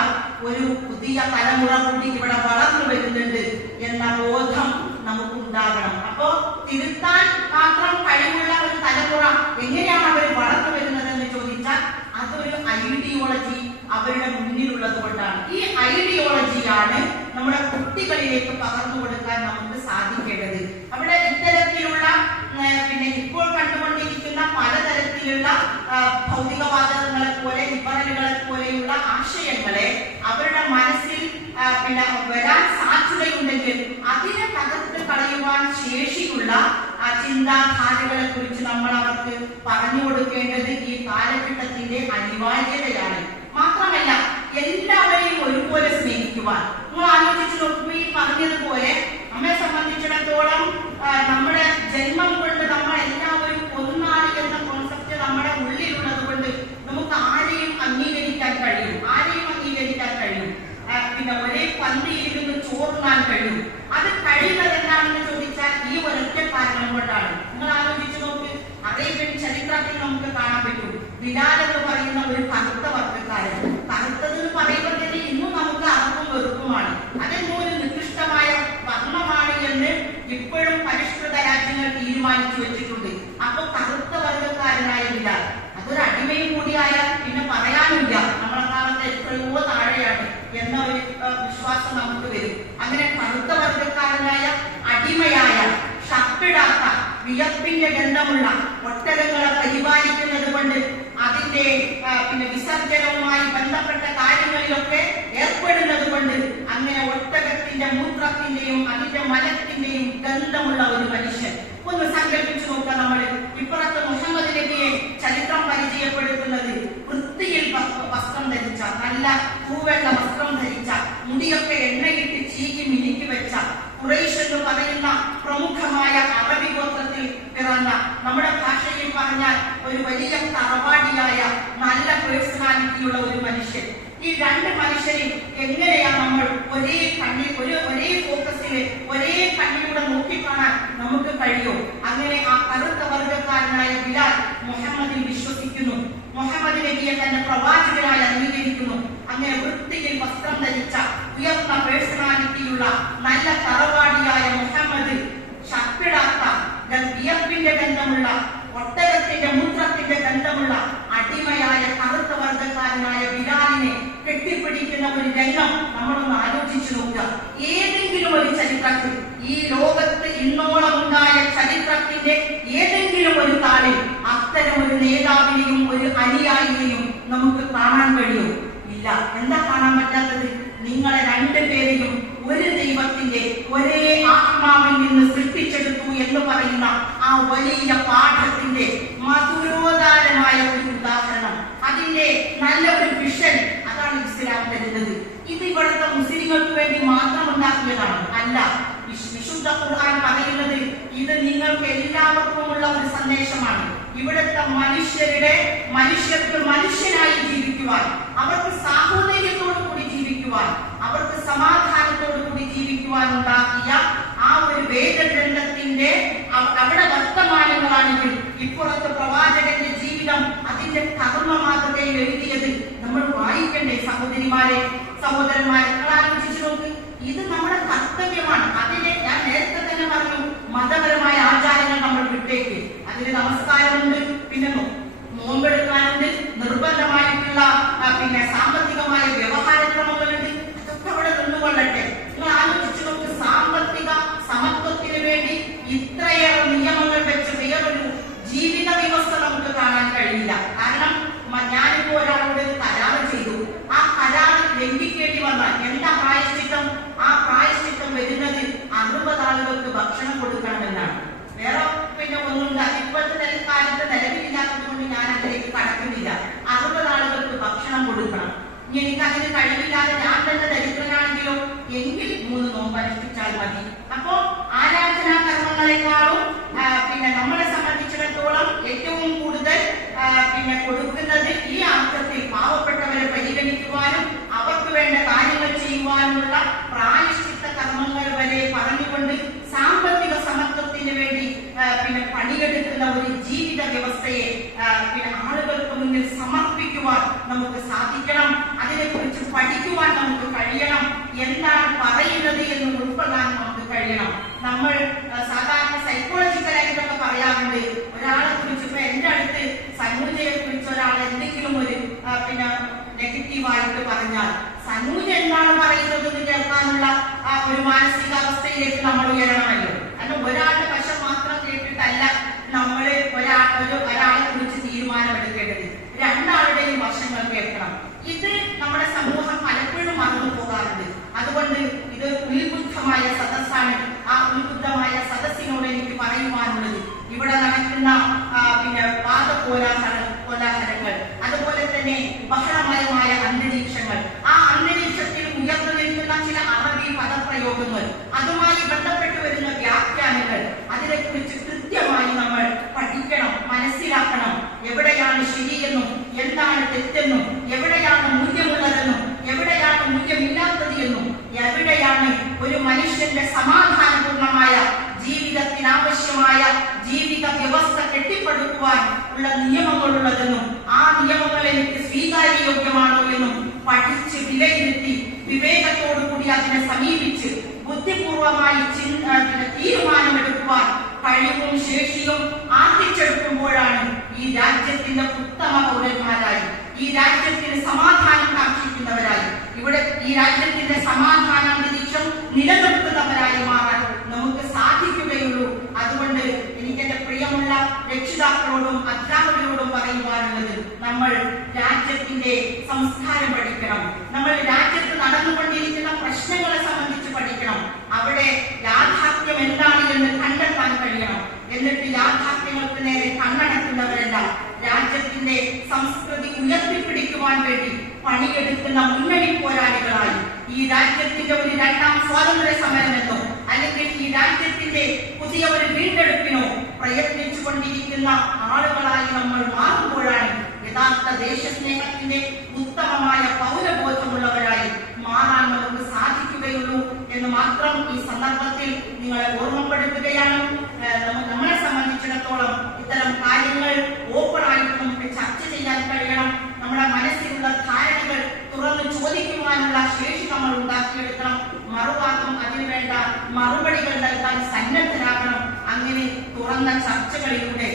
ഒരു പുതിയ തലമുറ കൂടി ഇവിടെ വളർന്നു വരുന്നുണ്ട് എന്ന ബോധം നമുക്കുണ്ടാകണം. അപ്പോ തിരുത്താൻ മാത്രം കഴിവുള്ള ഒരു തലമുറ എങ്ങനെയാണ് അവർ വളർന്നു വരുന്നതെന്ന് ചോദിച്ചാൽ അതൊരു ഐഡിയോളജി അവരുടെ മുന്നിലുള്ളത് കൊണ്ടാണ്. ഈ ഐഡിയോളജിയാണ് നമ്മുടെ കുട്ടികളിലേക്ക് പകർന്നു കൊടുക്കാൻ നമുക്ക് സാധിക്കേണ്ടത്. അവിടെ ഇത്തരത്തിലുള്ള ഇപ്പോൾ കണ്ടുകൊണ്ടിരിക്കുന്ന പലതരത്തിലുള്ള ഭൗതികവാദങ്ങളെ പോലെ, ലിബറലുകളെ പോലെയുള്ള ആശയങ്ങളെ അവരുടെ മനസ്സിൽ വരാൻ സാധ്യതയുണ്ടെങ്കിൽ അതിനെ തകർത്ത് കളയുവാൻ ശേഷിയുള്ള ചിന്താധാരകളെ കുറിച്ച് നമ്മൾ അവർക്ക് പറഞ്ഞു കൊടുക്കേണ്ടത് ഈ കാലഘട്ടത്തിന്റെ അനിവാര്യതയാണ്. മാത്രമല്ല, എല്ലാവരെയും ഒരുപോലെ സ്നേഹിക്കുവാൻ. നിങ്ങൾ ആലോചിച്ച് നോക്കുമ്പോൾ ഈ പറഞ്ഞതുപോലെ നമ്മെ സംബന്ധിച്ചിടത്തോളം നമ്മുടെ ജന്മം കൊണ്ട് നമ്മൾ എല്ലാവരും ഒന്നാണ് എന്ന കോൺസെപ്റ്റ് നമ്മുടെ ഉള്ളിലുള്ളത് കൊണ്ട് നമുക്ക് ആരെയും അംഗീകരിക്കാൻ കഴിയും, ഒരേ പന്തിയിരുന്ന് ചോറുണ്ണാൻ കഴിയും. അത് കഴിയുന്നത് എന്താണെന്ന് ചോദിച്ചാൽ ഈ ഒരൊറ്റ കാരണം കൊണ്ടാണ്. നിങ്ങൾ ആലോചിച്ച് നോക്ക്, അറേബ്യൻ ചരിത്രത്തിൽ നമുക്ക് കാണാൻ പറ്റും. ബിലാൽ എന്ന് പറയുന്ന ഒരു കറുത്ത വർഗ്ഗക്കാരൻ. കറുത്തത് എന്ന് പറയുമ്പോൾ തന്നെ ഇന്നും നമുക്ക് അറപ്പും വെറുപ്പുമാണ്. അതെന്തോ ഒരു നികൃഷ്ടമായ വർണ്ണമാണ് എന്ന് ഇപ്പോഴും പരിഷ്കൃത രാജ്യങ്ങൾ തീരുമാനിച്ചു വെച്ചിട്ടുണ്ട്. അപ്പൊ കറുത്ത വർഗ്ഗക്കാരനായ ബിലാൽ അതൊരു അടിമയും കൂടിയായാൽ പിന്നെ പറയാനില്ല, നമ്മളെ കാലത്ത് എത്രയോ താഴെയാണ് എന്ന ഒരു വിശ്വാസം നമുക്ക് വരും. അങ്ങനെ കറുത്ത വർഗ്ഗക്കാരനായ, അടിമയായ, ഷർട്ടിടാത്ത, വിയർപ്പിന്റെ ഗന്ധമുള്ള ഒട്ടകങ്ങളെ പരിപാലിക്കുന്നത് കൊണ്ട് അതിന്റെ വിസർജനവുമായി ബന്ധപ്പെട്ട കാര്യങ്ങളിലൊക്കെ ഏർപ്പെടുന്നത് കൊണ്ട് അങ്ങനെ ഒട്ടകത്തിന്റെ മൂത്രത്തിന്റെയും അതിന്റെ മലത്തിന്റെയും ഗന്ധമുള്ള ഒരു മനുഷ്യൻ. ഒന്ന് സങ്കല്പിച്ചു നോക്കുക. നമ്മൾ ഇപ്പുറത്ത് മുഹമ്മദ് നബിയെ ചരിത്രം പരിചയപ്പെടുത്തുന്നത് വൃത്തിയിൽ വസ്ത്രം ധരിച്ച, നല്ല പൂവെള്ള വസ്ത്രം ധരിച്ച, മുടിയൊക്കെ എണ്ണയിട്ട് ചീകി മിനുക്കി വെച്ച, ഖുറൈശ് എന്ന് പറയുന്ന പ്രമുഖമായ അറബി ഗോത്രത്തിൽ പിറന്ന, നമ്മുടെ ഭാഷയിൽ പറഞ്ഞാൽ ഒരു വലിയ തറവാടിയായ നല്ല പേഴ്സണാലിറ്റിയുള്ള ഒരു മനുഷ്യൻ. ഈ രണ്ട് മനുഷ്യരെ എങ്ങനെയാണ് നമ്മൾ ഒരേ കണ്ണിൽ ഒരേ ഫോക്കസിൽ ഒരേ കണ്ണിലൂടെ നോക്കിക്കാണാൻ നമുക്ക് കഴിയും? അങ്ങനെ ആ കറുത്ത വർഗക്കാരനായ ബിലാൽ മുഹമ്മദിൽ വിശ്വസിക്കുന്നു, മുഹമ്മദ് നബിയെ തന്റെ പ്രവാചകനായി അംഗീകരിക്കുന്നു. അങ്ങനെ വൃത്തിയിൽ വസ്ത്രം ധരിച്ച ഉയർന്ന പേഴ്സണാലിറ്റിയുള്ള നല്ല തറവാടിയായ മുഹമ്മദ് ഷർട്ടിടാത്ത, വിയർപ്പിന്റെ ഗന്ധമുള്ള, ഒട്ടകത്തിന്റെ മൂത്രത്തിന്റെ ഗന്ധമുള്ള അടിമയായ കറുത്ത വർഗക്കാരനായ ബിലാലിനെ കെട്ടിപ്പിടിക്കുന്ന ഒരു രംഗം നമ്മളൊന്ന് ആലോചിച്ചു നോക്കുക. ഏതെങ്കിലും ഒരു ചരിത്രത്തിൽ, ഈ ലോകത്ത് ഇന്നോളം ഉണ്ടായ ചരിത്രത്തിന്റെ ഏതെങ്കിലും ഒരു താളിൽ അത്തരം ഒരു നേതാവിനെയും ഒരു അനുയായിയെയും നമുക്ക് കാണാൻ കഴിയും? ഇല്ല. എന്താ കാണാൻ പറ്റാത്തത്? നിങ്ങളെ രണ്ടുപേരെയും ഒരു ദൈവത്തിന്റെ ഒരേ ആത്മാവിൽ നിന്ന് സൃഷ്ടിച്ചെടുത്തു എന്ന് പറയുന്ന ആ വലിയ പാഠത്തിന്റെ മധുരോദാരമായ ഒരു ഉദാഹരണം, അതിന്റെ നല്ല ഒരു വിഷൻ, അതാണ് ഇസ്ലാം തരുന്നത്. ഇത് ഇവിടുത്തെ മുസ്ലിങ്ങൾക്ക് വേണ്ടി മാത്രം ഉണ്ടാക്കിയതാണ് അല്ല. വിശുദ്ധ ഖുർആൻ പറയുന്നത് ഇത് നിങ്ങൾക്ക് എല്ലാവർക്കുമുള്ള ഒരു സന്ദേശമാണ്. ഇവിടുത്തെ മനുഷ്യർക്ക് മനുഷ്യനായി ജീവിക്കുവാൻ, അവർക്ക് സാഹോദര്യത്തോടു കൂടി ജീവിക്കുവാൻ, അവർക്ക് സമാധാനത്തോടു കൂടി ജീവിക്കുവാൻ ഉണ്ടാക്കിയ ആ ഒരു വേദഗ്രന്ഥത്തിന്റെ അവിടെ വർത്തമാനങ്ങളാണെങ്കിൽ ഇപ്പുറത്ത് പ്രവാചകന്റെ ജീവിതം, അതിന്റെ കർമ്മ മാതൃകയിൽ എഴുതിയത് നമ്മൾ വായിക്കണ്ടേ? സഹോദരിമാരെ, സഹോദരന്മാരെ, നിങ്ങൾ ആലോചിച്ചു നോക്ക്. ഇത് നമ്മുടെ കർത്തവ്യമാണ്. അതിനെ ഞാൻ നേരത്തെ തന്നെ പറഞ്ഞു, മതപരമായ ആചാരങ്ങൾ നമ്മൾ വിട്ടേക്ക്. അതിന് നമസ്കാരമുണ്ട്, പിന്നെ നോമ്പെടുക്കാനുണ്ട്, നിർബന്ധമായിട്ടുള്ള സാമ്പത്തികമായ വ്യവഹാരക്രമങ്ങളുണ്ട്. അതൊക്കെ അവിടെ നിന്നുകൊള്ളട്ടെ. നിങ്ങൾ ആലോചിച്ചു നോക്ക്, സാമ്പത്തിക സമത്വത്തിന് വേണ്ടി ഇത്രയേറെ നിയമങ്ങൾ വെച്ച് വേറൊരു ജീവിത വ്യവസ്ഥ നമുക്ക് കാണാൻ കഴിയില്ല. കാരണം ഞാനിപ്പോ ഒരാളോട് കരാറ് ചെയ്തു, ആ കരാറ് ലംഘിക്കേണ്ടി വന്നാൽ എന്താ പ്രായശ്ചിത്തം? ആ പ്രായശ്ചിത്തം വരുന്നത് 60 ആളുകൾക്ക് ഭക്ഷണം കൊടുക്കണമെന്നാണ്. വേറെ ഒന്നുണ്ട്, ഇപ്പോഴത്തെ കാലത്ത് നിലവിലില്ലാത്തത് കൊണ്ട് ഞാൻ അതിലേക്ക് കടക്കുന്നില്ല. 60 ആളുകൾക്ക് ഭക്ഷണം കൊടുക്കണം. ഇനി എനിക്ക് അതിന് കഴിവില്ലാതെ ഞാൻ തന്നെ ദരിദ്രനാണെങ്കിലോ, എങ്കിൽ 3 നോമ്പ് അനുഷ്ഠിച്ചാൽ മതി. അപ്പോ ആരാധനാ കർമ്മങ്ങളെക്കാളും നമ്മളെ സംബന്ധിച്ചിടത്തോളം ഏറ്റവും കൂടുതൽ കൊടുക്കുന്നത് ഈ അർത്ഥത്തിൽ പാവപ്പെട്ടവരെ പരിഗണിക്കുവാനും അവർക്ക് വേണ്ട കാര്യങ്ങൾ ചെയ്യുവാനുള്ള പ്രായശ്ചിത്ത കർമ്മങ്ങൾ വരെ പറഞ്ഞുകൊണ്ട് സാമ്പത്തിക സമത്വത്തിന് വേണ്ടി പണിയെടുക്കുന്ന ഒരു ജീവിത വ്യവസ്ഥയെ ആളുകൾക്ക് മുന്നിൽ സമർപ്പിക്കുവാൻ നമുക്ക് സാധിക്കണം. അതിനെക്കുറിച്ച് പഠിക്കുവാൻ നമുക്ക് കഴിയണം. എന്താണ് പറയുന്നത് എന്ന് ഉൾക്കൊള്ളാൻ നമുക്ക് കഴിയണം. നമ്മൾ സാധാരണ സൈക്കോളജിക്കലായിട്ടൊക്കെ പറയാറുണ്ട്. ഒരാളെ കുറിച്ച് ഇപ്പൊ എന്റെ അടുത്ത് സനൂജയെ കുറിച്ച് ഒരാൾ എന്തെങ്കിലും ഒരു നെഗറ്റീവായിട്ട് പറഞ്ഞാൽ സനൂജ എന്താണ് പറയുന്നത് എന്ന് കേൾക്കാനുള്ള ആ ഒരു മാനസികാവസ്ഥയിലേക്ക് നമ്മൾ ഉയരണമല്ലോ. കാരണം ഒരാളുടെ വശം മാത്രം കേട്ടിട്ടല്ല നമ്മൾ ഒരാളെ കുറിച്ച് തീരുമാനമെടുക്കേണ്ടത്. രണ്ടാളുടെയും വശങ്ങൾ കേൾക്കണം. ഇത് നമ്മുടെ സമൂഹം പലപ്പോഴും മറന്നു പോകാറുണ്ട്. അതുകൊണ്ട് ഇത് ഉത്ബുദ്ധമായ സദസ്സാണ്. ആ ഉത്ബുദ്ധമായ സദസ്സിനോട് എനിക്ക് പറയുവാനുള്ളത്, ഇവിടെ നടക്കുന്ന കോലാഹലങ്ങൾ, അതുപോലെ തന്നെ ബഹളമയമായ അന്തരീക്ഷങ്ങൾ, ആ അന്തരീക്ഷത്തിൽ ഉയർന്നു നിൽക്കുന്ന ചില അറബി പദപ്രയോഗങ്ങൾ, അതുമായി ബന്ധപ്പെട്ട് വരുന്ന വ്യാഖ്യാനങ്ങൾ, അതിനെക്കുറിച്ച് കൃത്യമായി നമ്മൾ പഠിക്കണം, മനസ്സിലാക്കണം. എവിടെയാണ് ശരിയെന്നും എന്താണ് തെറ്റെന്നും, എവിടെയാണ് മൂല്യമുള്ളതെന്നും എവിടെയാണ് മൂല്യമില്ലാത്തത് എന്നും, എവിടെയാണ് ഒരു മനുഷ്യന്റെ സമാധാനപൂർണമായ ജീവിതത്തിന് ആവശ്യമായ ജീവിത വ്യവസ്ഥ കെട്ടിപ്പടുക്കുവാൻ ഉള്ള നിയമങ്ങളുള്ളതെന്നും ആ നിയമങ്ങൾ എനിക്ക് സ്വീകാര്യോഗ്യമാണോ എന്നും പഠിച്ച് വിലയിരുത്തി വിവേകത്തോടു കൂടി അതിനെ സമീപിച്ച് ബുദ്ധിപൂർവമായി തീരുമാനമെടുക്കുവാൻ കഴിവും ശേഷിയും ആർജിച്ചെടുക്കുമ്പോഴാണ് ഈ രാജ്യത്തിന്റെ ഉത്തമ പൗരന്മാരായി, ഈ രാജ്യത്തിന് സമാധാനം കാക്ഷിക്കുന്നവരായി, ഇവിടെ ഈ രാജ്യത്തിന്റെ സമാധാന അന്തരീക്ഷം നിലനിർത്തുന്നവരായി മാറാൻ നമുക്ക് സാധിക്കുകയുള്ളൂ. അതുകൊണ്ട് എനിക്ക് എന്റെ പ്രിയമുള്ള രക്ഷിതാക്കളോടും അധ്യാപകരോടും പറയുവാനുള്ളത്, നമ്മൾ രാജ്യത്തിന്റെ സംസ്കാരം പഠിക്കണം. നമ്മൾ രാജ്യത്ത് നടന്നുകൊണ്ടിരിക്കുന്ന പ്രശ്നങ്ങളെ സംബന്ധിച്ച് പഠിക്കണം. അവിടെ യാഥാർത്ഥ്യം എന്താണ് എന്ന് കണ്ടെത്താൻ കഴിയണം. എന്നിട്ട് യാഥാർത്ഥ്യങ്ങൾക്ക് നേരെ കണ്ണടക്കുന്നവരല്ല, രാജ്യത്തിന്റെ സംസ്കൃതി ഉയർത്തിപ്പിടിക്കുവാൻ വേണ്ടി പണിയെടുക്കുന്ന മുന്നണി പോരാളികളായി ഈ രാജ്യത്തിന്റെ ഒരു രണ്ടാം സ്വാതന്ത്ര്യ സമരമെന്നോ അല്ലെങ്കിൽ ഈ രാജ്യത്തിന്റെ പുതിയ ഒരു വീണ്ടെടുപ്പിനോ പ്രയത്നിച്ചു കൊണ്ടിരിക്കുന്ന ആളുകളായി നമ്മൾ മാറുമ്പോഴാണ് യഥാർത്ഥ ദേശസ്നേഹത്തിന്റെ ഉത്തമമായ പൗരബോധമുള്ളവരായി മാറാൻ നമുക്ക് സാധിക്കുകയുള്ളൂ എന്ന് മാത്രം ഈ സന്ദർഭത്തിൽ നിങ്ങളെ ഓർമ്മപ്പെടുത്തുകയാണ്. നമ്മളെ സംബന്ധിച്ചിടത്തോളം ഇത്തരം കാര്യങ്ങൾ ഓപ്പണായിട്ട് നമുക്ക് ചർച്ച ചെയ്യാൻ കഴിയണം. നമ്മുടെ മനസ്സിലുള്ള ധാരണകൾ തുറന്നു ചോദിക്കുവാനുള്ള ശേഷി നമ്മൾ ഉണ്ടാക്കിയെടുക്കണം. മറുവാക്കും അതിനുവേണ്ട മറുപടികൾ നൽകാൻ സന്നദ്ധരാകണം. അങ്ങനെ തുറന്ന ചർച്ചകളിലൂടെ,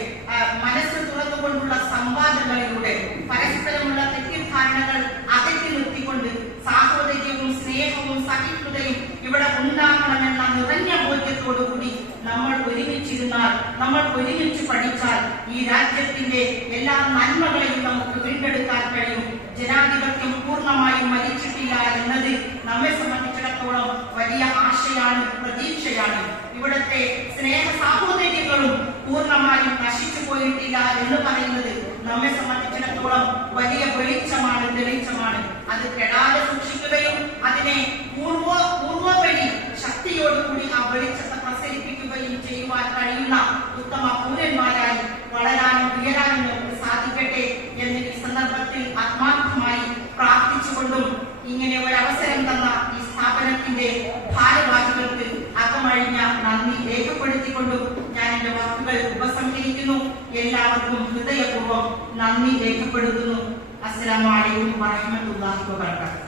മനസ്സ് തുറന്നുകൊണ്ടുള്ള സംവാദങ്ങളിലൂടെ, പരസ്പരമുള്ള തെറ്റിദ്ധാരണകൾ അകറ്റി നിർത്തിക്കൊണ്ട് സാഹോദര്യവും സ്നേഹവും സഹിഷ്ണുതയും ഇവിടെ ഉണ്ടാകണമെന്ന നിറഞ്ഞ ബോധ്യത്തോടുകൂടി നമ്മൾ ഒരുമിച്ചിരുന്നാൽ, നമ്മൾ ഒരുമിച്ച് പഠിച്ചാൽ ഈ രാജ്യത്തിന്റെ എല്ലാ നന്മകളെയും നമുക്ക് വീണ്ടെടുക്കാൻ കഴിയും. ജനാധിപത്യം പൂർണ്ണമായും മരിച്ചിട്ടില്ല എന്നത് നമ്മെ സംബന്ധിച്ചിടത്തോളം വലിയ ആശയാണ്, പ്രതീക്ഷയാണ്. ഇവിടുത്തെ സ്നേഹ സാഹോദര്യങ്ങളും പൂർണ്ണമായും നശിച്ചു പോയിട്ടില്ല എന്ന് പറയുന്നത് നമ്മെ സംബന്ധിച്ചിടത്തോളം വലിയ വെളിച്ചമാണ്, തെളിച്ചമാണ്. അത് കെടാതെ സൂക്ഷിക്കുകയും അതിനെ പൂർവോപരി ശക്തിയോടുകൂടി ആ വെളിച്ചത്തെ പ്രസരിപ്പിക്കുകയും ചെയ്യുവാൻ കഴിയുന്ന ഉത്തമ പൗരന്മാരായി വളരാനും ഉയരാനും നമുക്ക് സാധിക്കട്ടെ എന്ന് ഈ സന്ദർഭത്തിൽ ആത്മാർത്ഥമായി പ്രാർത്ഥിച്ചുകൊണ്ടും ഇങ്ങനെ ഒരു അവസരം തന്ന ഈ സ്ഥാപനത്തിന്റെ ഭാരവാഹികൾക്ക് അകമഴിഞ്ഞ നന്ദി രേഖപ്പെടുത്തിക്കൊണ്ടും ഞാൻ എന്റെ വാക്കുകൾ ഉപസംഹരിക്കുന്നു. എല്ലാവർക്കും ഹൃദയപൂർവ്വം നന്ദി രേഖപ്പെടുത്തുന്നു. അസ്സലാമു അലൈക്കും വറഹ്മത്തുള്ളാഹി വബറകാതുഹു.